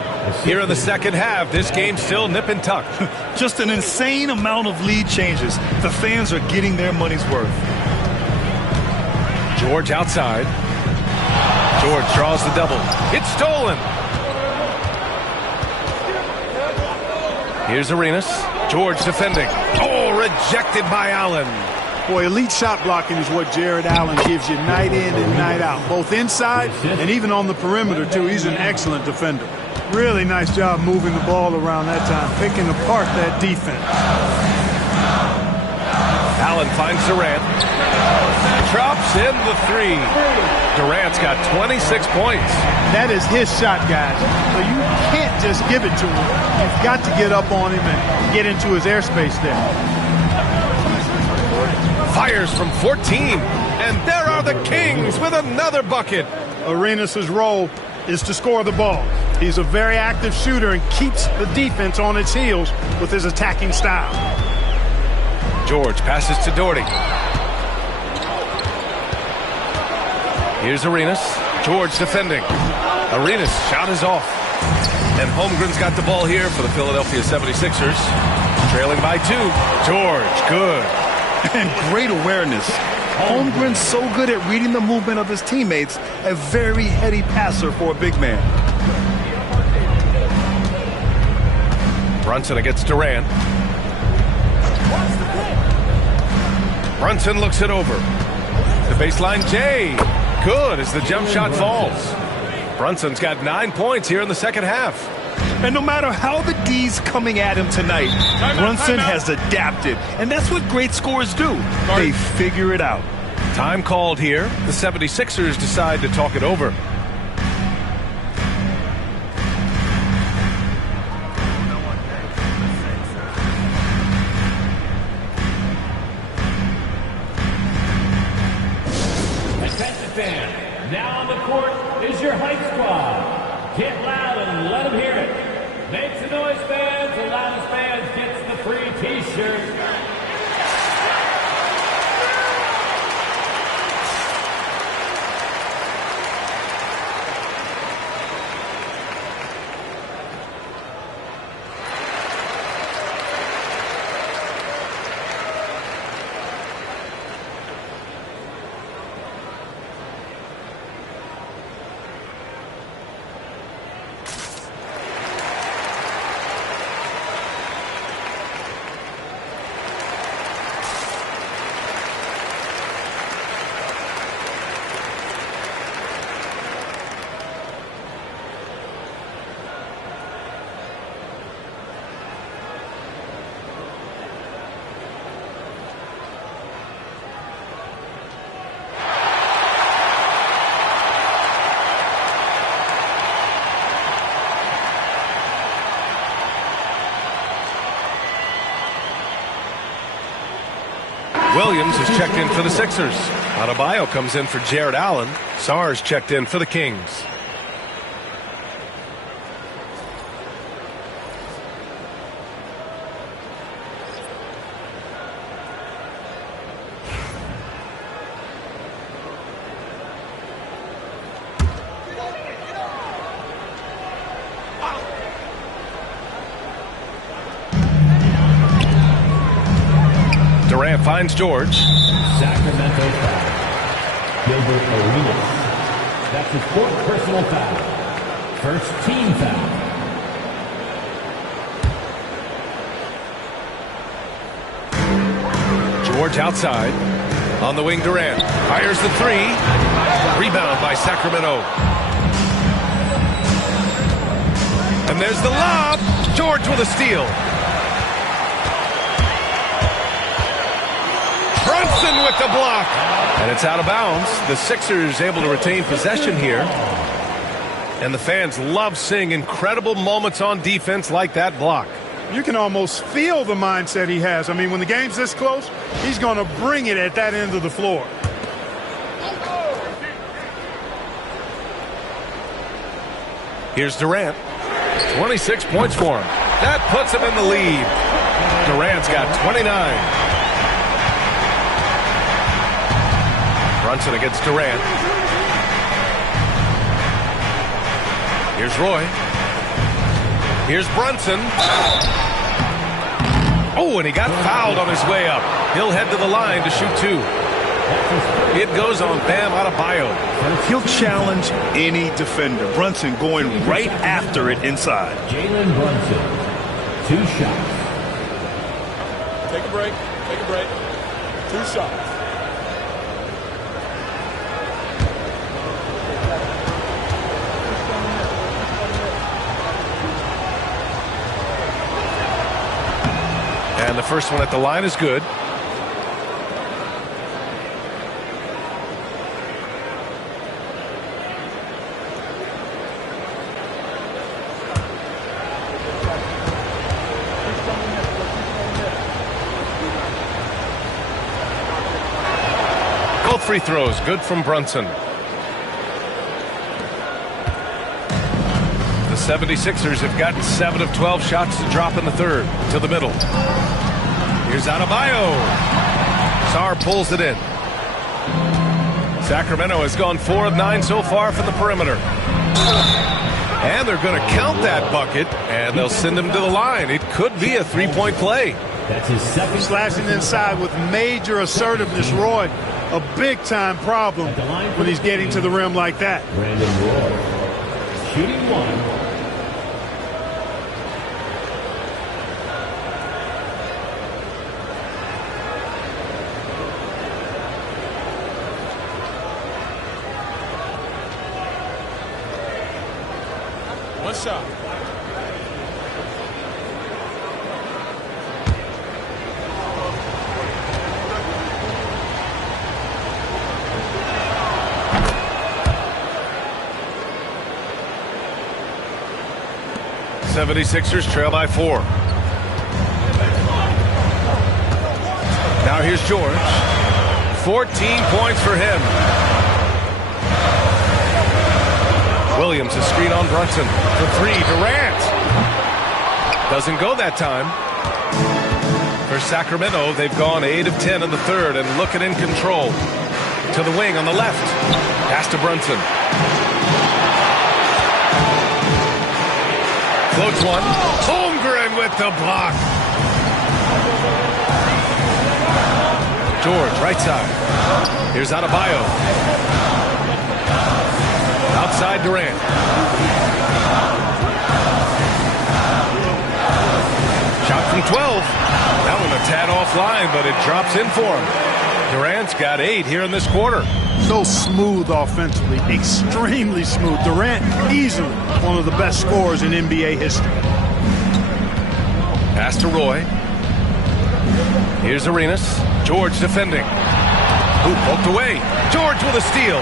Here in the second half, this game's still nip and tuck. Just an insane amount of lead changes. The fans are getting their money's worth. George outside. George draws the double. It's stolen. Here's Arenas. George defending. Oh, rejected by Allen. Boy, elite shot blocking is what Jared Allen gives you night in and night out, both inside and even on the perimeter, too. He's an excellent defender. Really nice job moving the ball around that time, picking apart that defense. Allen finds Durant. Drops in the 3. Durant's got 26 points. That is his shot, guys. So you can't just give it to him. You've got to get up on him and get into his airspace there. Fires from 14. And there are the Kings with another bucket. Arenas' role is to score the ball. He's a very active shooter and keeps the defense on its heels with his attacking style. George passes to Doherty. Here's Arenas. George defending. Arenas' shot is off. And Holmgren's got the ball here for the Philadelphia 76ers. Trailing by 2. George, good. And great awareness. Holmgren's so good at reading the movement of his teammates. A very heady passer for a big man. Brunson against Durant. Brunson looks it over. The baseline J. Good as the jump shot falls. Brunson's got 9 points here in the second half. And no matter how the D's coming at him tonight, Brunson has adapted. And that's what great scorers do. They figure it out. Time called here. The 76ers decide to talk it over. Attention fans, now on the court is your hype squad. Get loud and let them hear it. Make some noise, fans. The loudest fans gets the free t-shirt. Williams is checked in for the Sixers. Adebayo comes in for Jared Allen. Sarge checked in for the Kings. Durant finds George. Sacramento foul. Gilbert Arenas. That's his 4th personal foul. First team foul. George outside. On the wing, Durant. Fires the 3. Rebound by Sacramento. And there's the lob. George with a steal. Brunson with the block. And it's out of bounds. The Sixers able to retain possession here. And the fans love seeing incredible moments on defense like that block. You can almost feel the mindset he has. I mean, when the game's this close, he's going to bring it at that end of the floor. Here's Durant. 26 points for him. That puts him in the lead. Durant's got 29. Brunson against Durant. Here's Roy. Here's Brunson. Oh, and he got fouled on his way up. He'll head to the line to shoot 2. It goes on Bam Adebayo. He'll challenge any defender. Brunson going right after it inside. Jalen Brunson. 2 shots. Take a break. Take a break. 2 shots. And the first one at the line is good. Both free throws good from Brunson. 76ers have gotten 7 of 12 shots to drop in the third. To the middle. Here's Adebayo. Sarr pulls it in. Sacramento has gone 4 of 9 so far from the perimeter. And they're going to count that bucket, and they'll send him to the line. It could be a three-point play. That's his second. Slashing inside with major assertiveness, Roy. A big-time problem when he's getting to the rim like that. Brandon Roy, shooting one. One shot. '76ers trail by 4. Now here's George. 14 points for him. Williams, a screen on Brunson. For 3, Durant. Doesn't go that time. For Sacramento, they've gone 8 of 10 in the third and looking in control. To the wing on the left. Pass to Brunson. Floats one. Holmgren with the block. George, right side. Here's Adebayo. Outside Durant. Shot from 12. That one a tad offline, but it drops in for him. Durant's got 8 here in this quarter. So smooth offensively, extremely smooth. Durant, easily one of the best scorers in NBA history. Pass to Roy. Here's Arenas. George defending. Hoop poked away. George with a steal.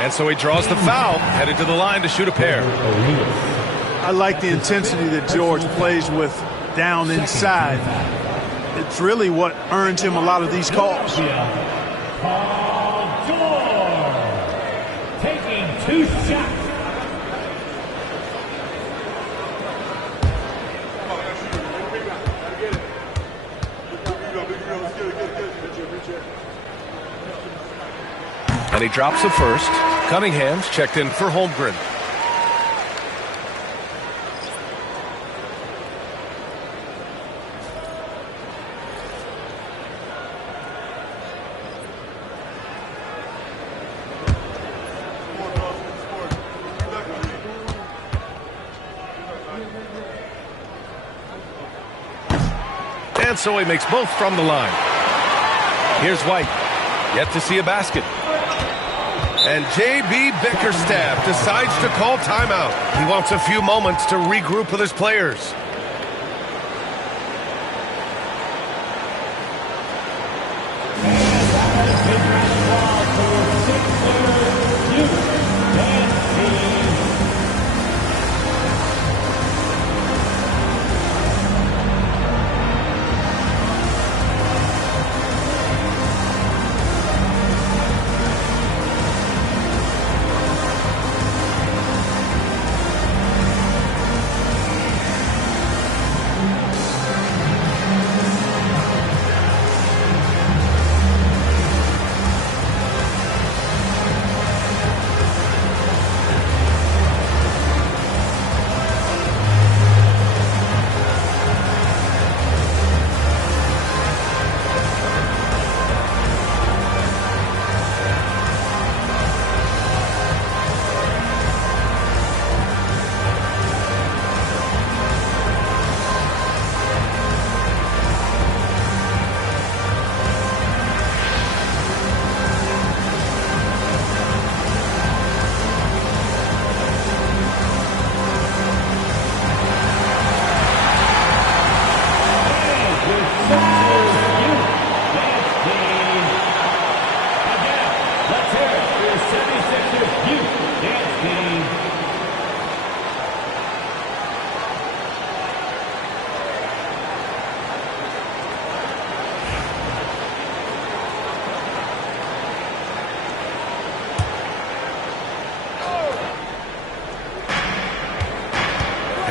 And so he draws the foul, headed to the line to shoot a pair. I like the intensity that George plays with down inside. It's really what earns him a lot of these calls. Paul George taking 2 shots. And he drops the first. Cunningham's checked in for Holmgren. And so he makes both from the line. Here's White. Yet to see a basket. And J.B. Bickerstaff decides to call timeout. He wants a few moments to regroup with his players.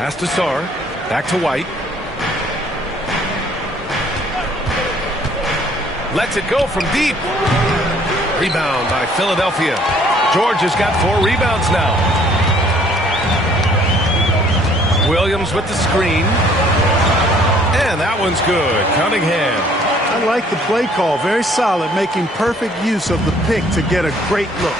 Pass to Sarr. Back to White. Lets it go from deep. Rebound by Philadelphia. George has got 4 rebounds now. Williams with the screen. And that one's good. Cunningham. I like the play call. Very solid, making perfect use of the pick to get a great look.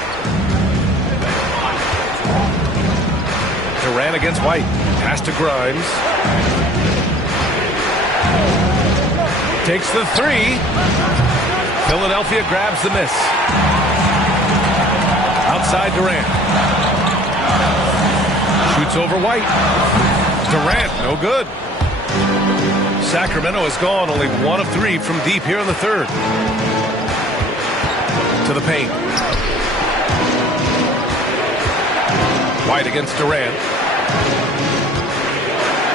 Durant against White. Pass to Grimes. Takes the 3. Philadelphia grabs the miss. Outside Durant. Shoots over White. Durant, no good. Sacramento has gone only 1 of 3 from deep here in the third. To the paint. White against Durant.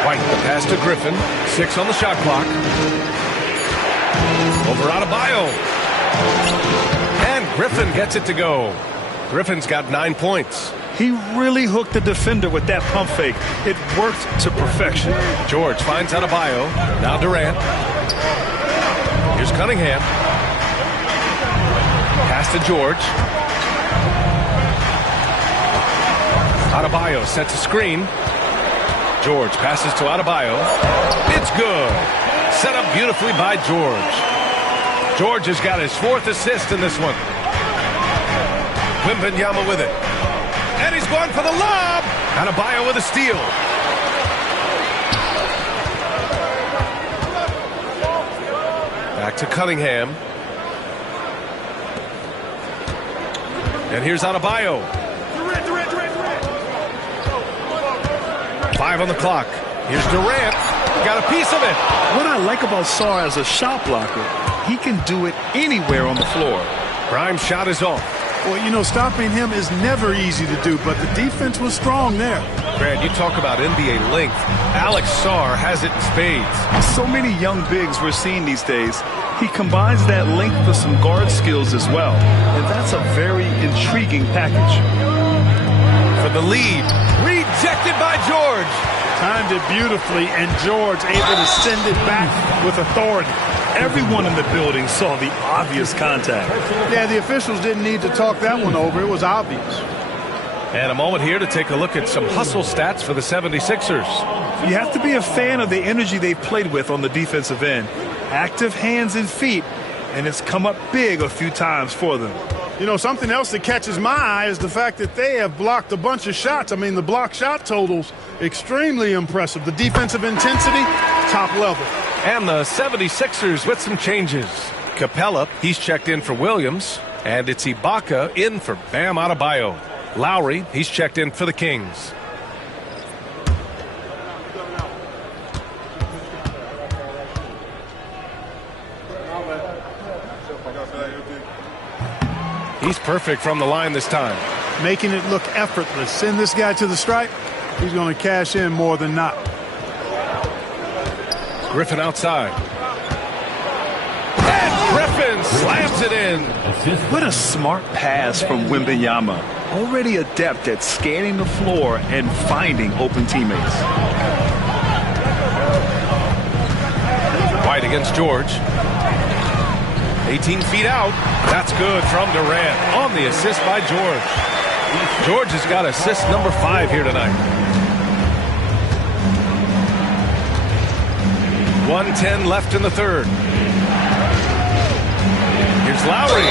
White, the pass to Griffin. 6 on the shot clock. Over Adebayo. And Griffin gets it to go. Griffin's got 9 points. He really hooked the defender with that pump fake. It worked to perfection. George finds Adebayo. Now Durant. Here's Cunningham. Pass to George. Adebayo sets a screen. George passes to Adebayo. It's good. Set up beautifully by George. George has got his 4th assist in this one. Wembanyama with it. And he's going for the lob. Adebayo with a steal. Back to Cunningham. And here's Adebayo. 5 on the clock. Here's Durant. Got a piece of it. What I like about Sarr as a shot blocker, he can do it anywhere on the floor. Grimes' shot is off. Well, you know, stopping him is never easy to do, but the defense was strong there. Brad, you talk about NBA length. Alex Sarr has it in spades. So many young bigs we're seeing these days. He combines that length with some guard skills as well. And that's a very intriguing package. For the lead. Rejected by George. Timed it beautifully, and George able to send it back with authority. Everyone in the building saw the obvious contact. Yeah, the officials didn't need to talk that one over. It was obvious. And a moment here to take a look at some hustle stats for the 76ers. You have to be a fan of the energy they've played with on the defensive end. Active hands and feet, and it's come up big a few times for them. You know, something else that catches my eye is the fact that they have blocked a bunch of shots. I mean, the block shot totals, extremely impressive. The defensive intensity, top level. And the 76ers with some changes. Capella, he's checked in for Williams. And it's Ibaka in for Bam Adebayo. Lowry, he's checked in for the Kings. He's perfect from the line this time. Making it look effortless. Send this guy to the stripe. He's going to cash in more than not. Griffin outside. And Griffin slams it in. What a smart pass from Wembanyama. Already adept at scanning the floor and finding open teammates. White against George. 18 feet out. That's good from Durant on the assist by George. George has got assist number 5 here tonight. 1:10 left in the third. Here's Lowry.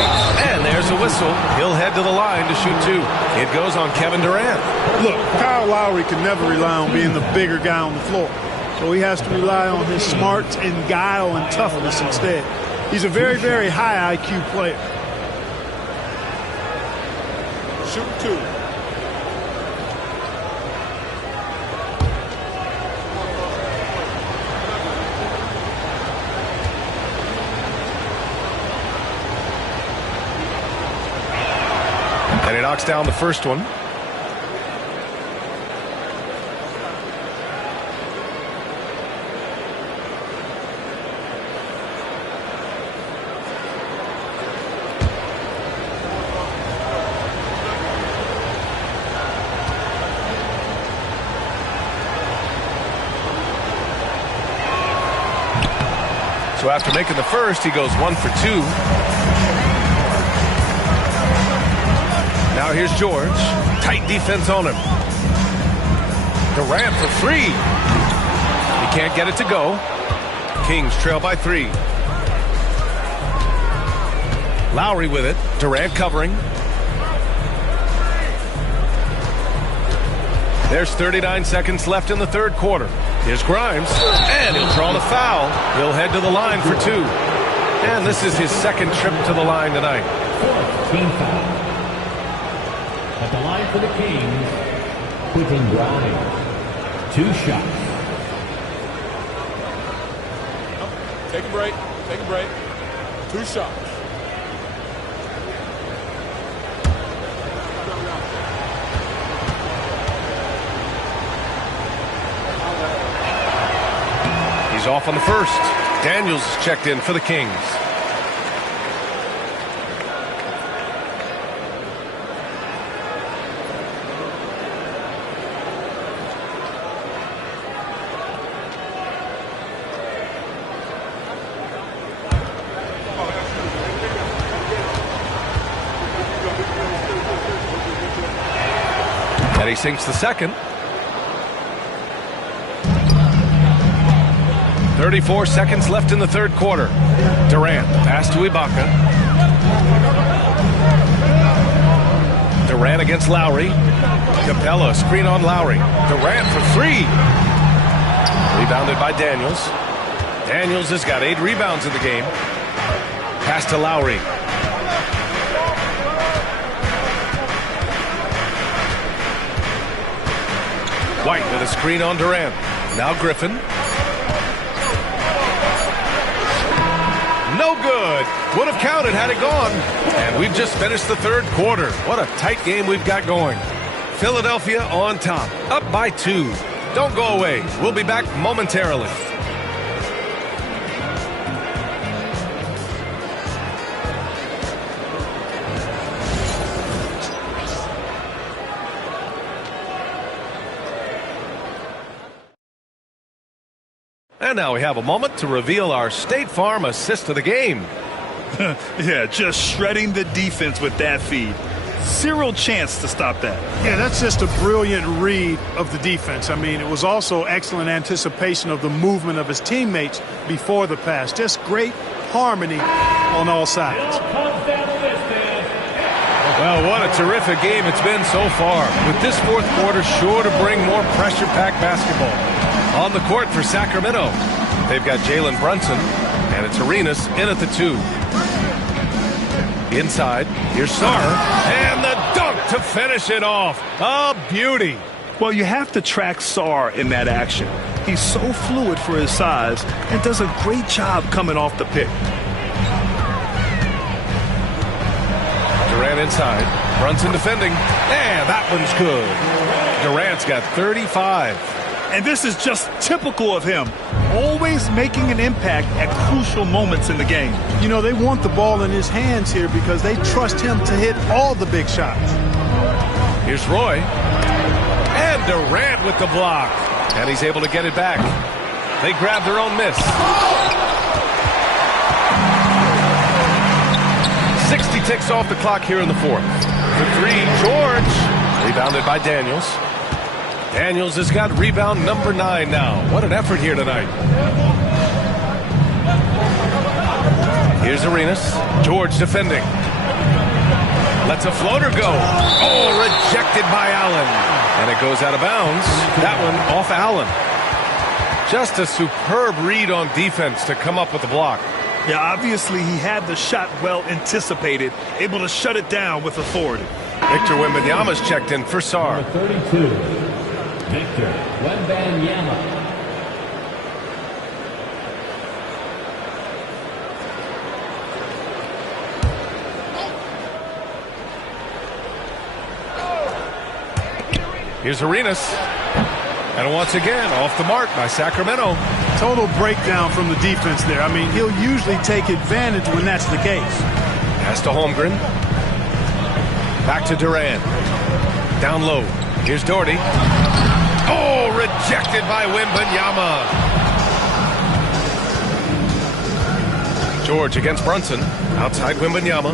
And there's a whistle. He'll head to the line to shoot 2. It goes on Kevin Durant. Look, Kyle Lowry can never rely on being the bigger guy on the floor. So he has to rely on his smarts and guile and toughness instead. He's a very, very high IQ player. Shoot 2. And he knocks down the first one. So after making the first, he goes 1 for 2. Now here's George. Tight defense on him. Durant for 3. He can't get it to go. Kings trail by 3. Lowry with it. Durant covering. There's 39 seconds left in the third quarter. Here's Grimes, and he'll draw the foul. He'll head to the line for 2. And this is his second trip to the line tonight. Fourth team foul. At the line for the Kings, Quentin Grimes. 2 shots. Take a break. Take a break. 2 shots. He's off on the first. Daniels is checked in for the Kings. And he sinks the second. 34 seconds left in the third quarter. Durant, pass to Ibaka. Durant against Lowry. Capella, screen on Lowry. Durant for 3. Rebounded by Daniels. Daniels has got 8 rebounds in the game. Pass to Lowry. White with a screen on Durant. Now Griffin. No good. Would have counted had it gone. And we've just finished the third quarter. What a tight game we've got going. Philadelphia on top, up by 2. Don't go away. We'll be back momentarily. And now we have a moment to reveal our State Farm assist of the game. Yeah, just shredding the defense with that feed. Zero chance to stop that. Yeah, that's just a brilliant read of the defense. I mean, it was also excellent anticipation of the movement of his teammates before the pass. Just great harmony on all sides. Well, what a terrific game it's been so far. With this fourth quarter sure to bring more pressure-packed basketball. On the court for Sacramento, they've got Jalen Brunson, and it's Arenas in at the 2. Inside, here's Sarr, and the dunk to finish it off. A beauty. Well, you have to track Sarr in that action. He's so fluid for his size and does a great job coming off the pick. Durant inside, Brunson defending, and that one's good. Durant's got 35. And this is just typical of him, always making an impact at crucial moments in the game. You know, they want the ball in his hands here because they trust him to hit all the big shots. Here's Roy. And Durant with the block. And he's able to get it back. They grab their own miss. 60 ticks off the clock here in the fourth. For 3, George. Rebounded by Daniels. Daniels has got rebound number 9 now. What an effort here tonight. Here's Arenas. George defending. Lets a floater go. Oh, rejected by Allen. And it goes out of bounds. That one off Allen. Just a superb read on defense to come up with the block. Yeah, obviously he had the shot well anticipated, able to shut it down with authority. Victor Wembanyama's checked in for Sarr. Number 32, Victor Wembanyama. Here's Arenas. And once again, off the mark by Sacramento. Total breakdown from the defense there. I mean, he'll usually take advantage when that's the case. Pass to Holmgren. Back to Durant. Down low. Here's Doherty. Oh, rejected by Wembanyama. George against Brunson. Outside Wembanyama.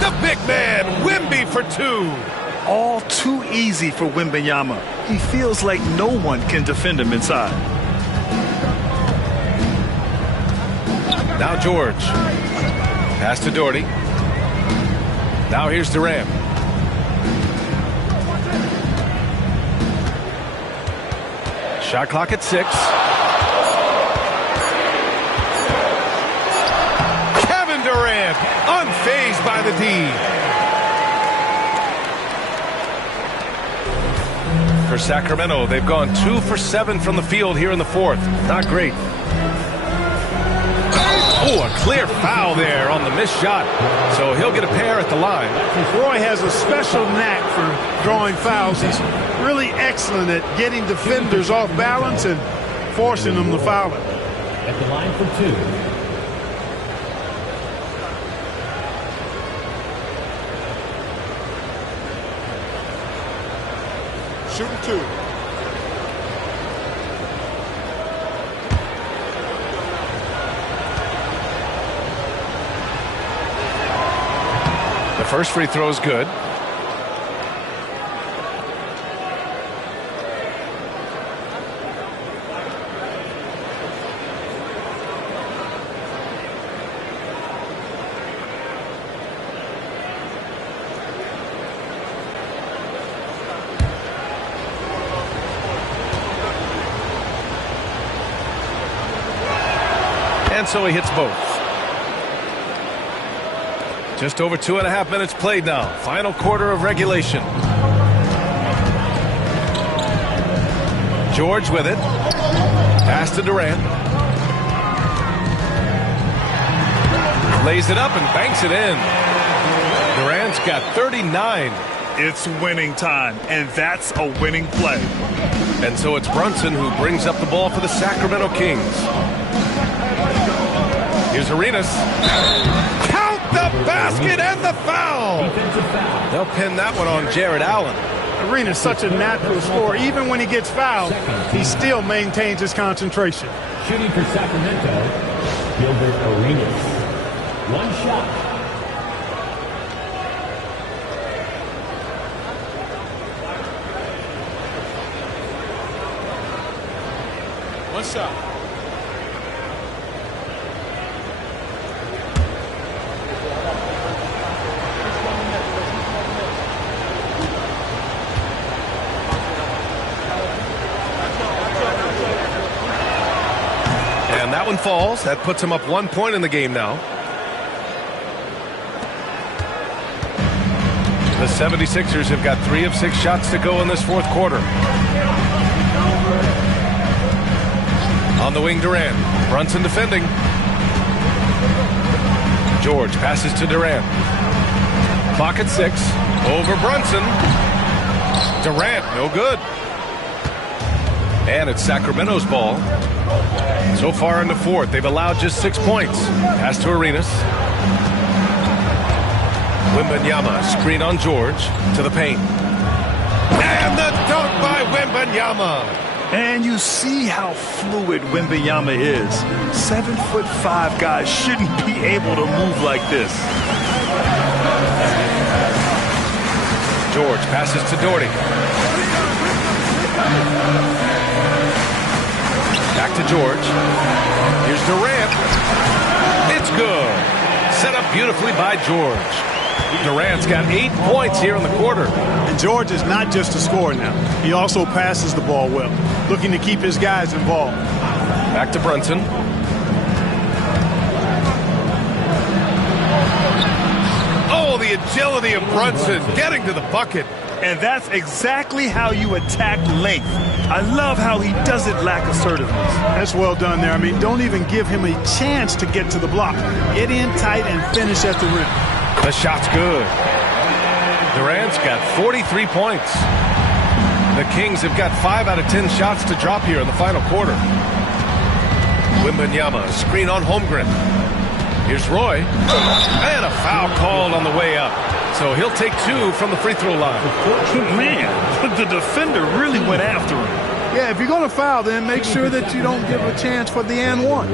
The big man, Wemby for two. All too easy for Wembanyama. He feels like no one can defend him inside. Now George. Pass to Doherty. Now here's Durant. Shot clock at 6. Kevin Durant, unfazed by the D. For Sacramento, they've gone 2 for 7 from the field here in the fourth. Not great. Oh, a clear foul there on the missed shot. So he'll get a pair at the line. Roy has a special knack for drawing fouls. He's really excellent at getting defenders off balance and forcing them to foul him. At the line for 2. Shooting 2. The first free throw is good. And so he hits both. Just over 2.5 minutes played now. Final quarter of regulation. George with it. Pass to Durant. Lays it up and banks it in. Durant's got 39. It's winning time, and that's a winning play. And so it's Brunson who brings up the ball for the Sacramento Kings. Here's Arenas. Count the basket and the foul. They'll pin that one on Jared Allen. Arenas such a natural scorer. Even when he gets fouled, he still maintains his concentration. Shooting for Sacramento, Gilbert Arenas. One shot. One shot. And that one falls. That puts him up 1 point in the game now. The 76ers have got 3 of 6 shots to go in this fourth quarter. On the wing, Durant. Brunson defending. George passes to Durant. Clock at 6. Over Brunson. Durant, no good. And it's Sacramento's ball. So far in the fourth, they've allowed just 6 points. Pass to Arenas. Wembanyama, screen on George, to the paint. And the dunk by Wembanyama. And you see how fluid Wembanyama is. 7'5" guys shouldn't be able to move like this. George passes to Doherty. Back to George. Here's Durant. It's good. Set up beautifully by George. Durant's got 8 points here in the quarter. And George is not just a scorer now. He also passes the ball well, looking to keep his guys involved. Back to Brunson. Oh, the agility of Brunson getting to the bucket. And that's exactly how you attack length. I love how he doesn't lack assertiveness. That's well done there. I mean, don't even give him a chance to get to the block. Get in tight and finish at the rim. The shot's good. Durant's got 43 points. The Kings have got 5 out of 10 shots to drop here in the final quarter. Wembanyama, screen on Holmgren. Here's Roy. And a foul called on the way up. So he'll take 2 from the free throw line. Man, the defender really went after him. Yeah, if you're going to foul, then make sure that you don't give a chance for the and one.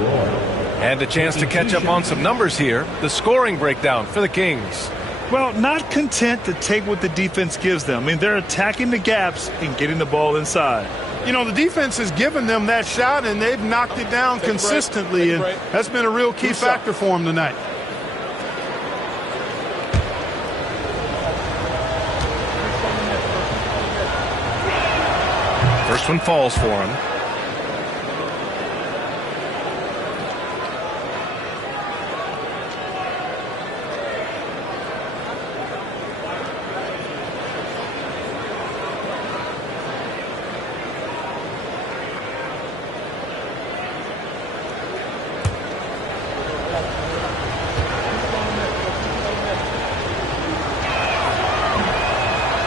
And a chance to catch up on some numbers here. The scoring breakdown for the Kings. Well, not content to take what the defense gives them. I mean, they're attacking the gaps and getting the ball inside. You know, the defense has given them that shot, and they've knocked it down consistently, and that's been a real key factor for them tonight. First one falls for him.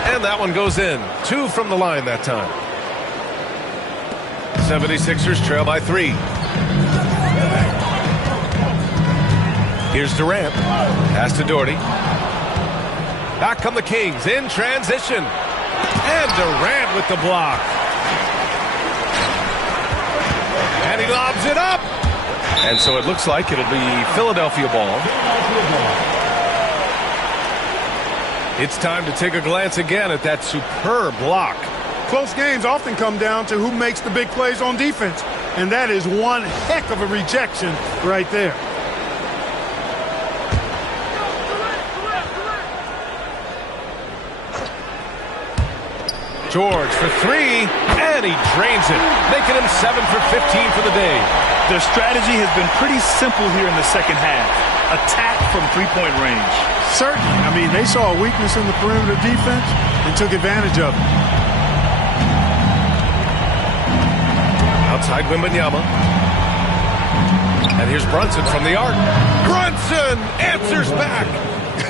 And that one goes in. 2 from the line that time. 76ers trail by 3. Here's Durant. Pass to Doherty. Back come the Kings in transition. And Durant with the block. And he lobs it up. And so it looks like it'll be Philadelphia ball. It's time to take a glance again at that superb block. Close games often come down to who makes the big plays on defense, and that is one heck of a rejection right there. George for 3, and he drains it, making him 7 for 15 for the day. Their strategy has been pretty simple here in the second half. Attack from three-point range. Certainly. I mean, they saw a weakness in the perimeter defense and took advantage of it. Outside Wembanyama. And here's Brunson from the arc. Brunson answers back.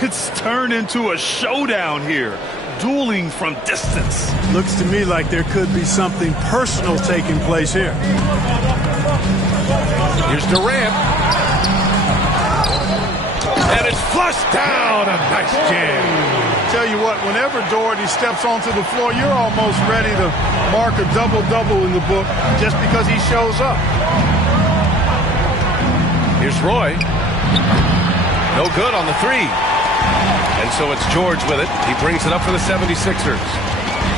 It's turned into a showdown here. Dueling from distance. Looks to me like there could be something personal taking place here. Here's Durant. And it's flushed down. A nice jam. Tell you what, whenever Doherty steps onto the floor, you're almost ready to mark a double-double in the book just because he shows up. Here's Roy. No good on the 3. And so it's George with it. He brings it up for the 76ers.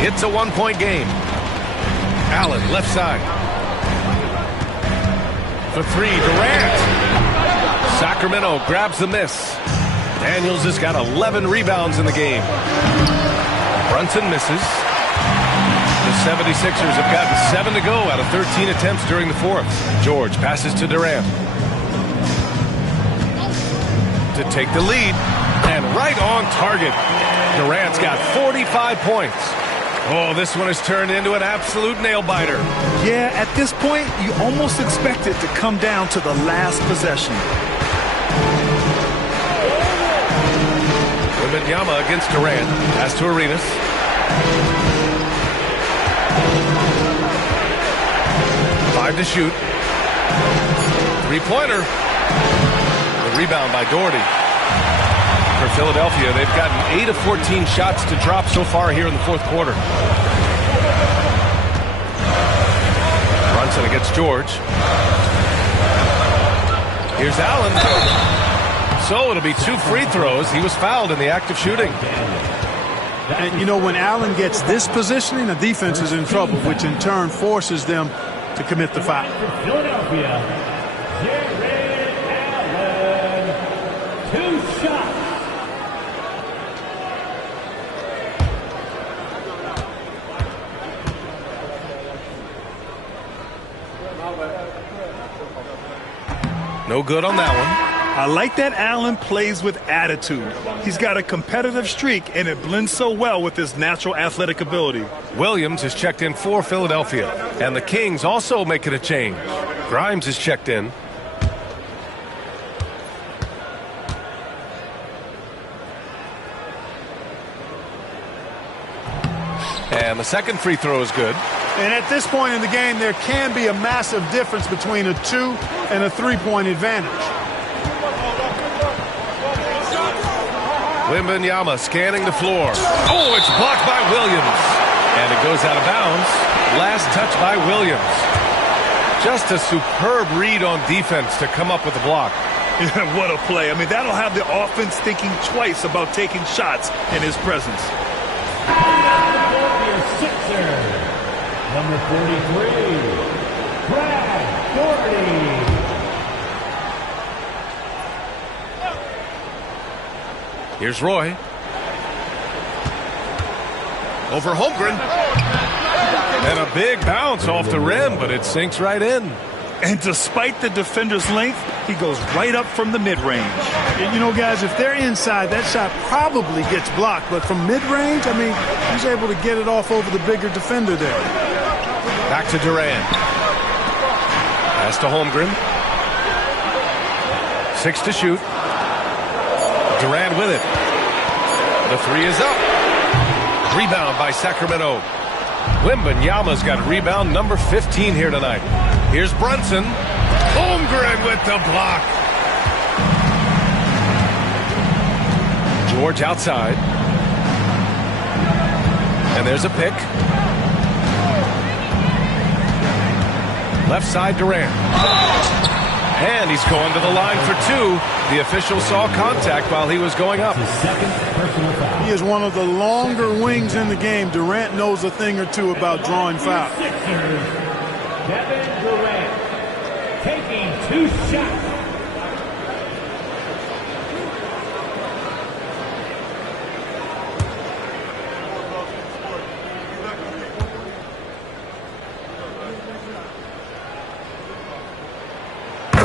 It's a 1-point game. Allen, left side. For 3, Durant. Sacramento grabs the miss. Daniels has got 11 rebounds in the game. Brunson misses. The 76ers have gotten 7 to go out of 13 attempts during the 4th. George passes to Durant to take the lead. And right on target. Durant's got 45 points. Oh, this one has turned into an absolute nail-biter. Yeah, at this point, you almost expect it to come down to the last possession. Wembanyama against Durant. Pass to Arenas. Five to shoot. Three-pointer. The rebound by Doherty. For Philadelphia, they've gotten 8 of 14 shots to drop so far here in the 4th quarter. Brunson against George. Here's Allen. So it'll be 2 free throws. He was fouled in the act of shooting. And, you know, when Allen gets this positioning, the defense is in trouble, which in turn forces them to commit the foul. Philadelphia, Jared Allen, 2 shots. No good on that one. I like that Allen plays with attitude. He's got a competitive streak, and it blends so well with his natural athletic ability. Williams is checked in for Philadelphia. And the Kings also making a change. Grimes is checked in. And the second free throw is good. And at this point in the game, there can be a massive difference between a 2 and a 3-point advantage. Wembanyama scanning the floor. Oh, it's blocked by Williams. And it goes out of bounds. Last touch by Williams. Just a superb read on defense to come up with the block. What a play. I mean, that'll have the offense thinking twice about taking shots in his presence. Number 43, Brad Doherty. Here's Roy. Over Holmgren. And a big bounce off the rim, but it sinks right in. And despite the defender's length, he goes right up from the mid-range. You know, guys, if they're inside, that shot probably gets blocked. But from mid-range, I mean, he's able to get it off over the bigger defender there. Back to Durant. Pass to Holmgren. 6 to shoot. Durant with it. The 3 is up. Rebound by Sacramento. Wembanyama's got rebound number 15 here tonight. Here's Brunson. Holmgren with the block. George outside. And there's a pick. Left side Durant. And he's going to the line for 2. The official saw contact while he was going up. He is one of the longer wings in the game. Durant knows a thing or two about drawing fouls. Kevin Durant taking 2 shots.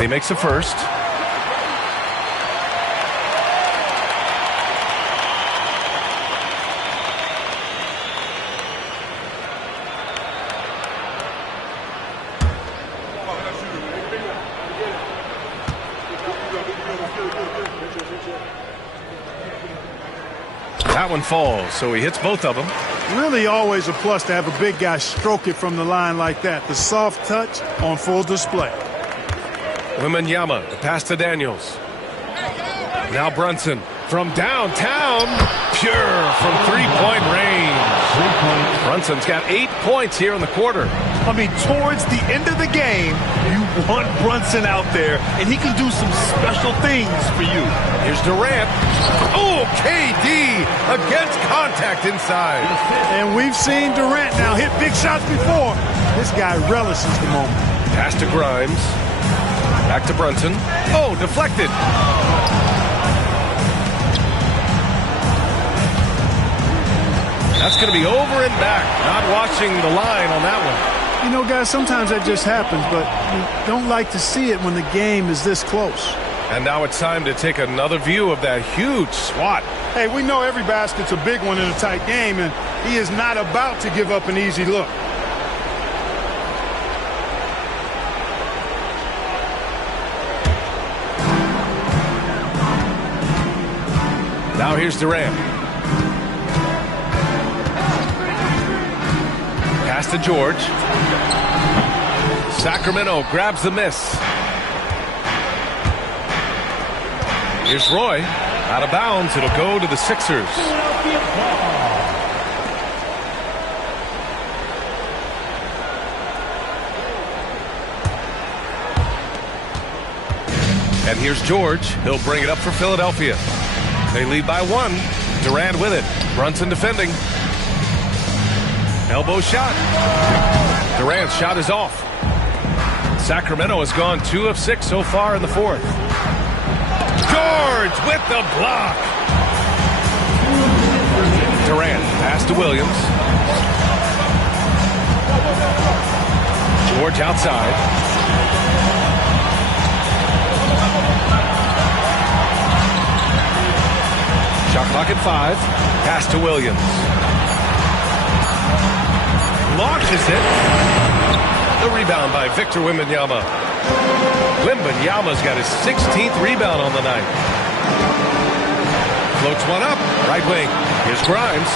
He makes the first. That one falls, so he hits both of them. Really always a plus to have a big guy stroke it from the line like that. The soft touch on full display. Wembanyama, the pass to Daniels. Now Brunson from downtown. Pure from three-point range. Brunson's got 8 points here in the quarter. I mean, towards the end of the game, you want Brunson out there, and he can do some special things for you. Here's Durant. Oh, KD against contact inside. And we've seen Durant now hit big shots before. This guy relishes the moment. Pass to Grimes. Back to Brunson. Oh, deflected. That's going to be over and back. Not watching the line on that one. You know, guys, sometimes that just happens, but you don't like to see it when the game is this close. And now it's time to take another view of that huge swat. Hey, we know every basket's a big one in a tight game, and he is not about to give up an easy look. Now here's Durant. Pass to George. Sacramento grabs the miss. Here's Roy. Out of bounds. It'll go to the Sixers. And here's George. He'll bring it up for Philadelphia. They lead by 1. Durant with it. Brunson defending. Elbow shot. Durant's shot is off. Sacramento has gone 2 of 6 so far in the 4th. George with the block. Durant pass to Williams. George outside. Shot clock at 5. Pass to Williams. Launches it. The rebound by Victor Wembanyama. Wembanyama's got his 16th rebound on the night. Floats one up. Right wing. Here's Grimes.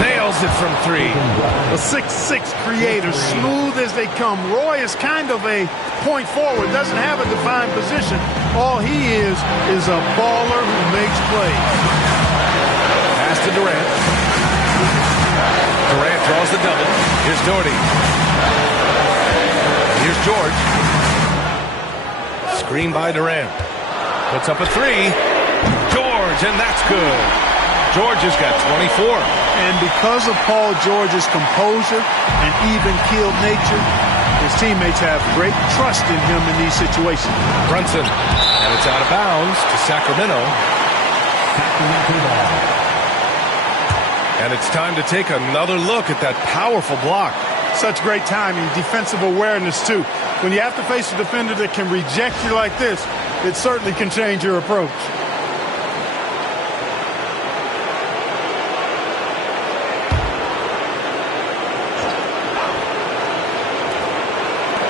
Nails it from 3. A 6'6" creator, smooth as they come. Roy is kind of a point forward, doesn't have a defined position. All he is a baller who makes plays. to Durant. Durant draws the double. Here's Doherty. Here's George. Screen by Durant. Puts up a three. George, and that's good. George has got 24. And because of Paul George's composure and even-keeled nature, his teammates have great trust in him in these situations. Brunson, and it's out of bounds to Sacramento. And it's time to take another look at that powerful block. Such great timing, defensive awareness, too. When you have to face a defender that can reject you like this, it certainly can change your approach.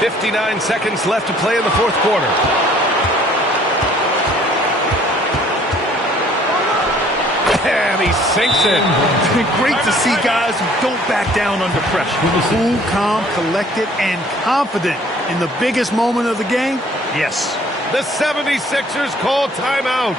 59 seconds left to play in the fourth quarter. And he sinks it. Great to see guys who don't back down under pressure. Cool, calm, collected, and confident in the biggest moment of the game. Yes. The 76ers call timeout.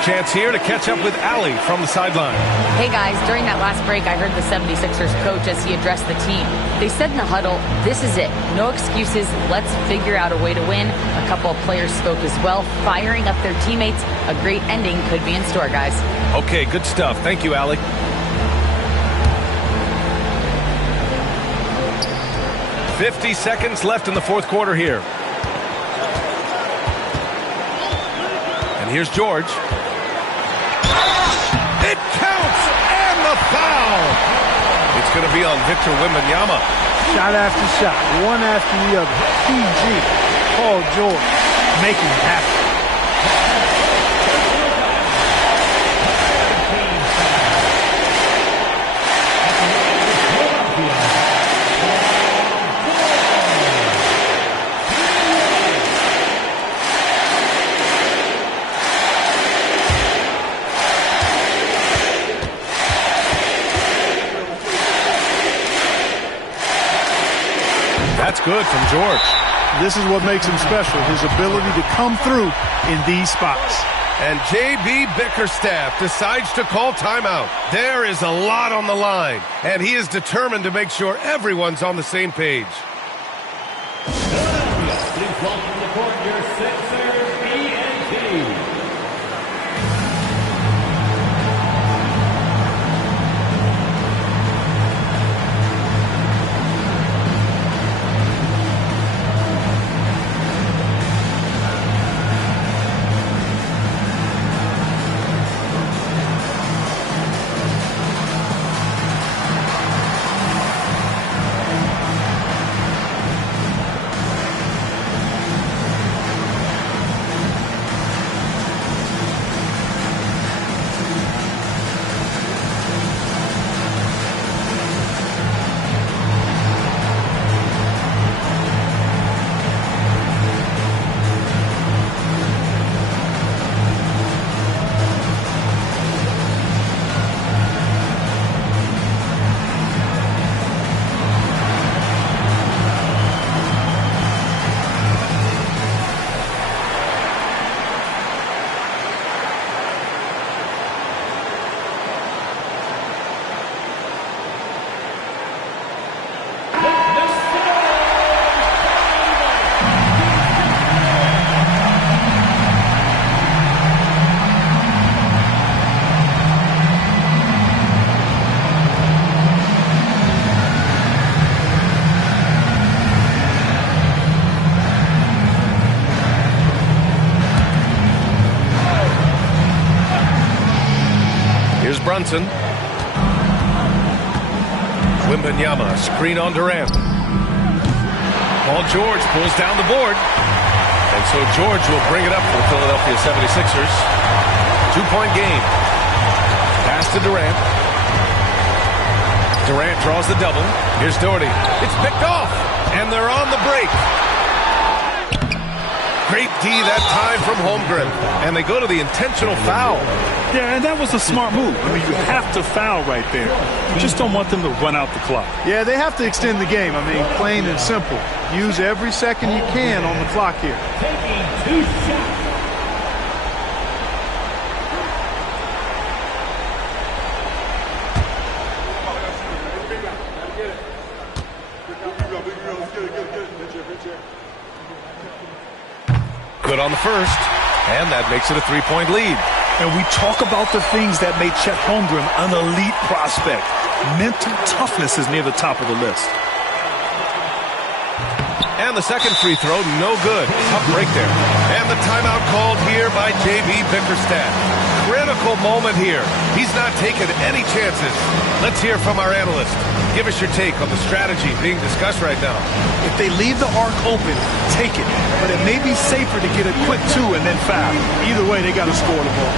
Chance here to catch up with Allie from the sideline. Hey guys, during that last break, I heard the 76ers coach as he addressed the team. They said in the huddle, this is it. No excuses. Let's figure out a way to win. A couple of players spoke as well, firing up their teammates. A great ending could be in store, guys. Okay, good stuff. Thank you, Allie. "50 seconds left in the fourth quarter here. And here's George. It counts, and the foul. It's going to be on Victor Wembanyama. Shot after shot, one after the other. PG, Paul George, making it happen. That's good from George. This is what makes him special, his ability to come through in these spots. And J.B. Bickerstaff decides to call timeout. There is a lot on the line, and he is determined to make sure everyone's on the same page. Please welcome to the court your Sixers ENT. Brunson. Wembanyama, screen on Durant. Paul George pulls down the board. And so George will bring it up for the Philadelphia 76ers. 2-point game. Pass to Durant. Durant draws the double. Here's Doherty. It's picked off. And they're on the break. Great D that time from Holmgren. And they go to the intentional foul. Yeah, and that was a smart move. I mean, you have to foul right there. You just don't want them to run out the clock. Yeah, they have to extend the game. I mean, plain and simple. Use every second you can on the clock here. Taking 2 shots. Good on the first, and that makes it a 3-point lead. And we talk about the things that made Chet Holmgren an elite prospect. Mental toughness is near the top of the list. And the second free throw, no good. Tough break there. And the timeout called here by J.B. Bickerstaff. Critical moment here. He's not taking any chances. Let's hear from our analyst. Give us your take on the strategy being discussed right now. If they leave the arc open, take it. But it may be safer to get a quick 2 and then foul. Either way, they got to score the ball.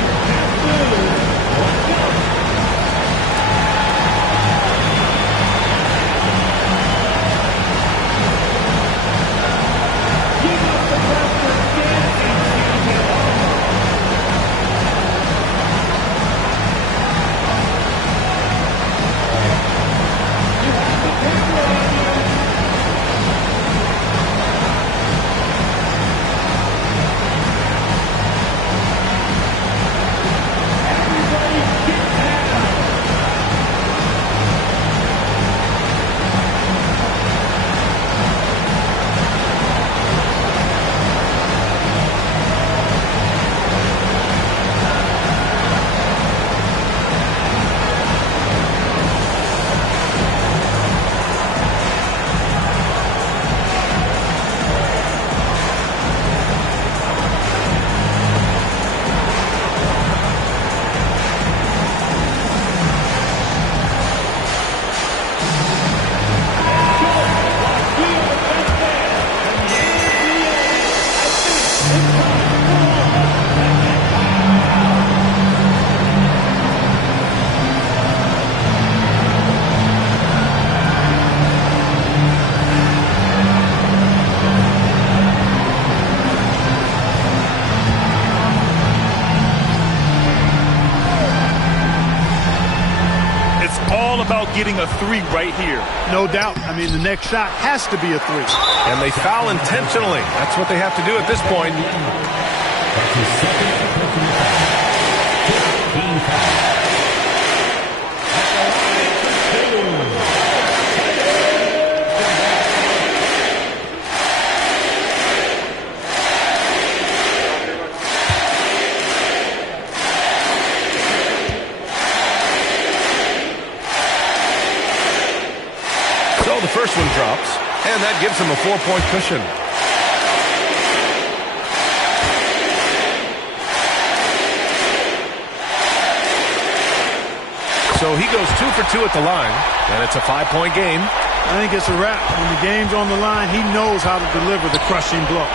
About getting a 3 right here. No doubt. I mean, the next shot has to be a 3. And they foul intentionally. That's what they have to do at this point. The first one drops, and that gives him a 4-point cushion. So he goes 2 for 2 at the line, and it's a 5-point game. I think it's a wrap. When the game's on the line, he knows how to deliver the crushing blow.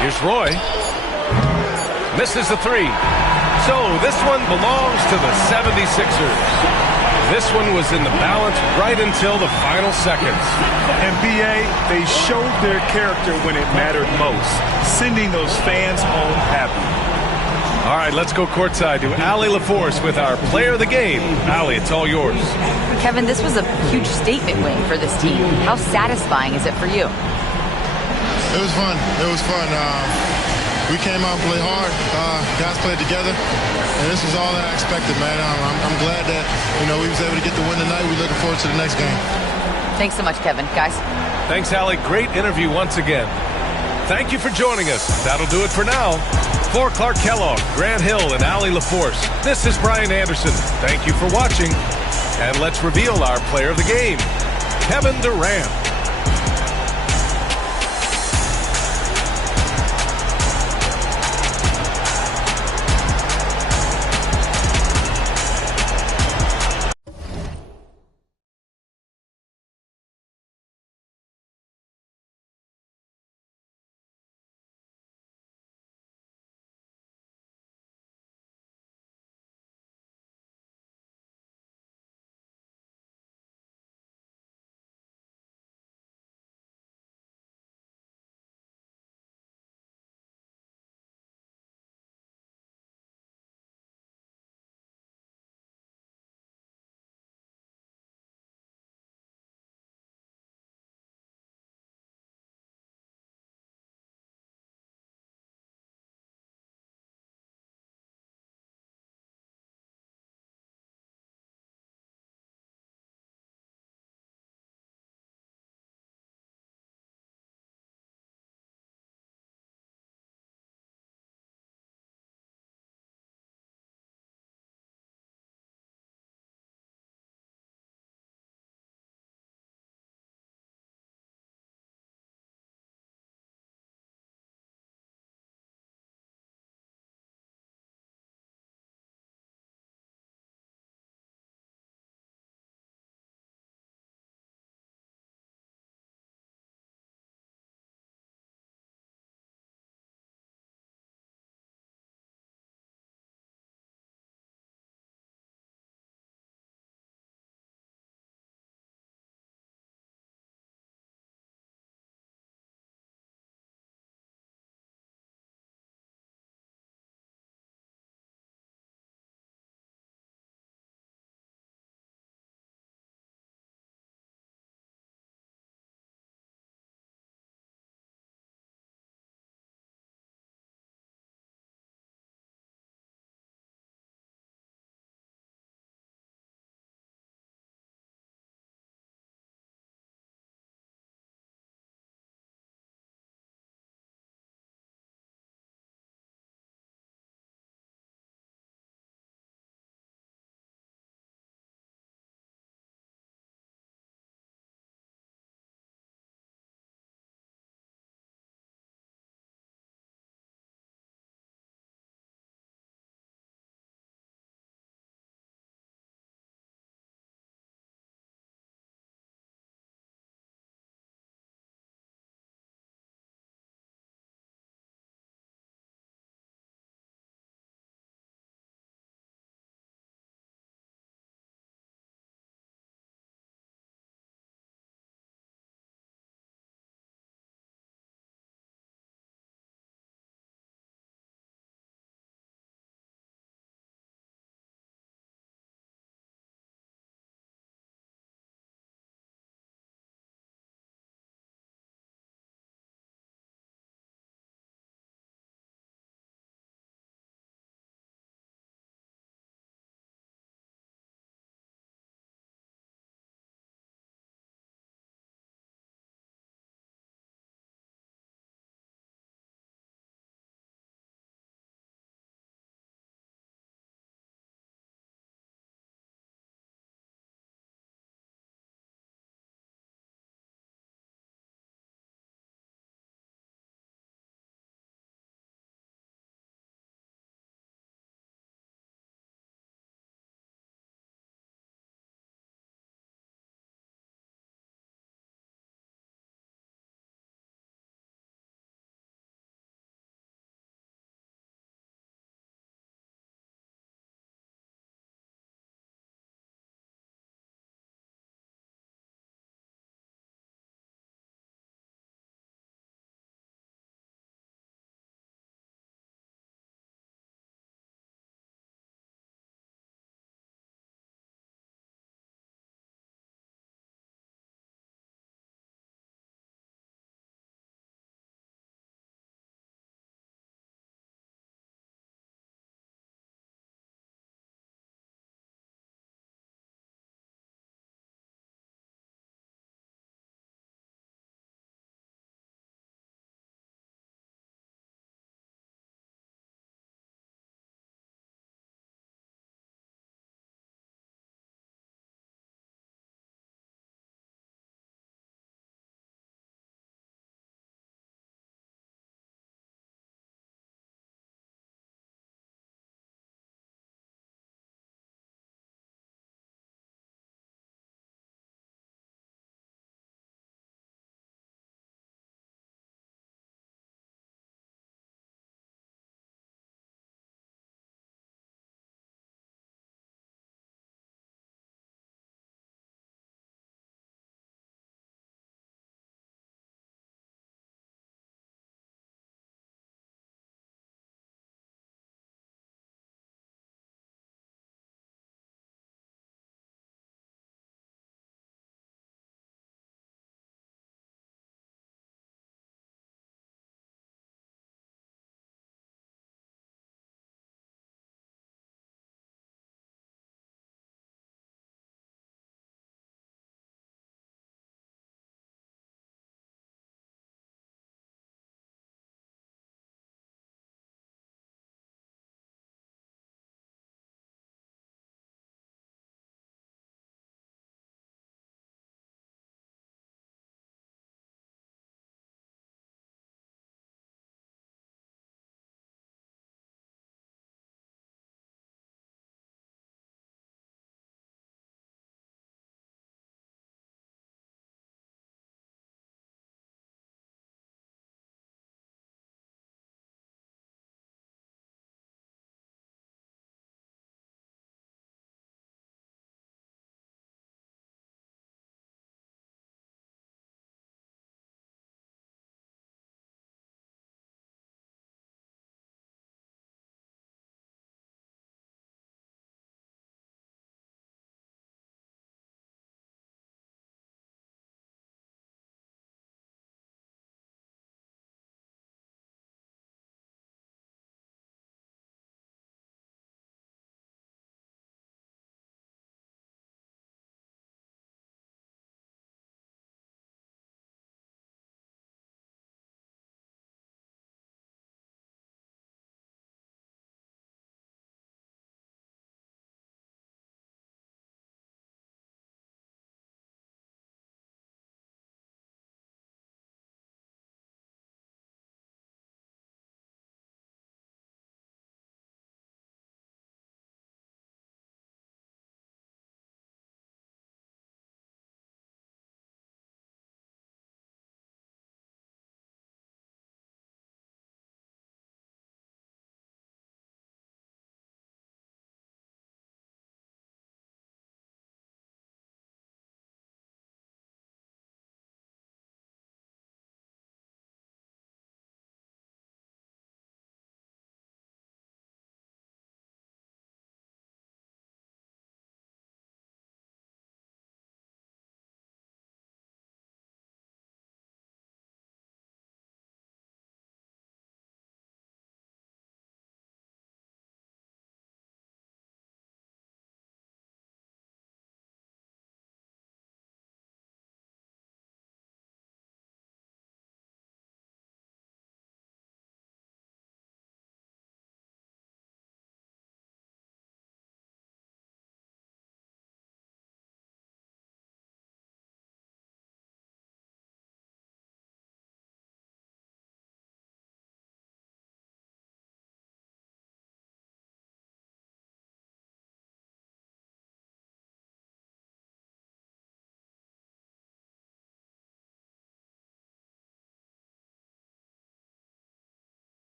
Here's Roy. Misses the 3. So this one belongs to the 76ers. This one was in the balance right until the final seconds. And B.A., they showed their character when it mattered most, sending those fans home happy. All right, let's go courtside to Allie LaForce with our player of the game. Allie, it's all yours. Kevin, this was a huge statement win for this team. How satisfying is it for you? It was fun. It was fun. We came out and played hard. Guys played together. And this is all that I expected, man. I'm glad that, we was able to get the win tonight. We're looking forward to the next game. Thanks so much, Kevin. Guys. Thanks, Allie. Great interview once again. Thank you for joining us. That'll do it for now. For Clark Kellogg, Grant Hill, and Allie LaForce, this is Brian Anderson. Thank you for watching. And let's reveal our player of the game, Kevin Durant.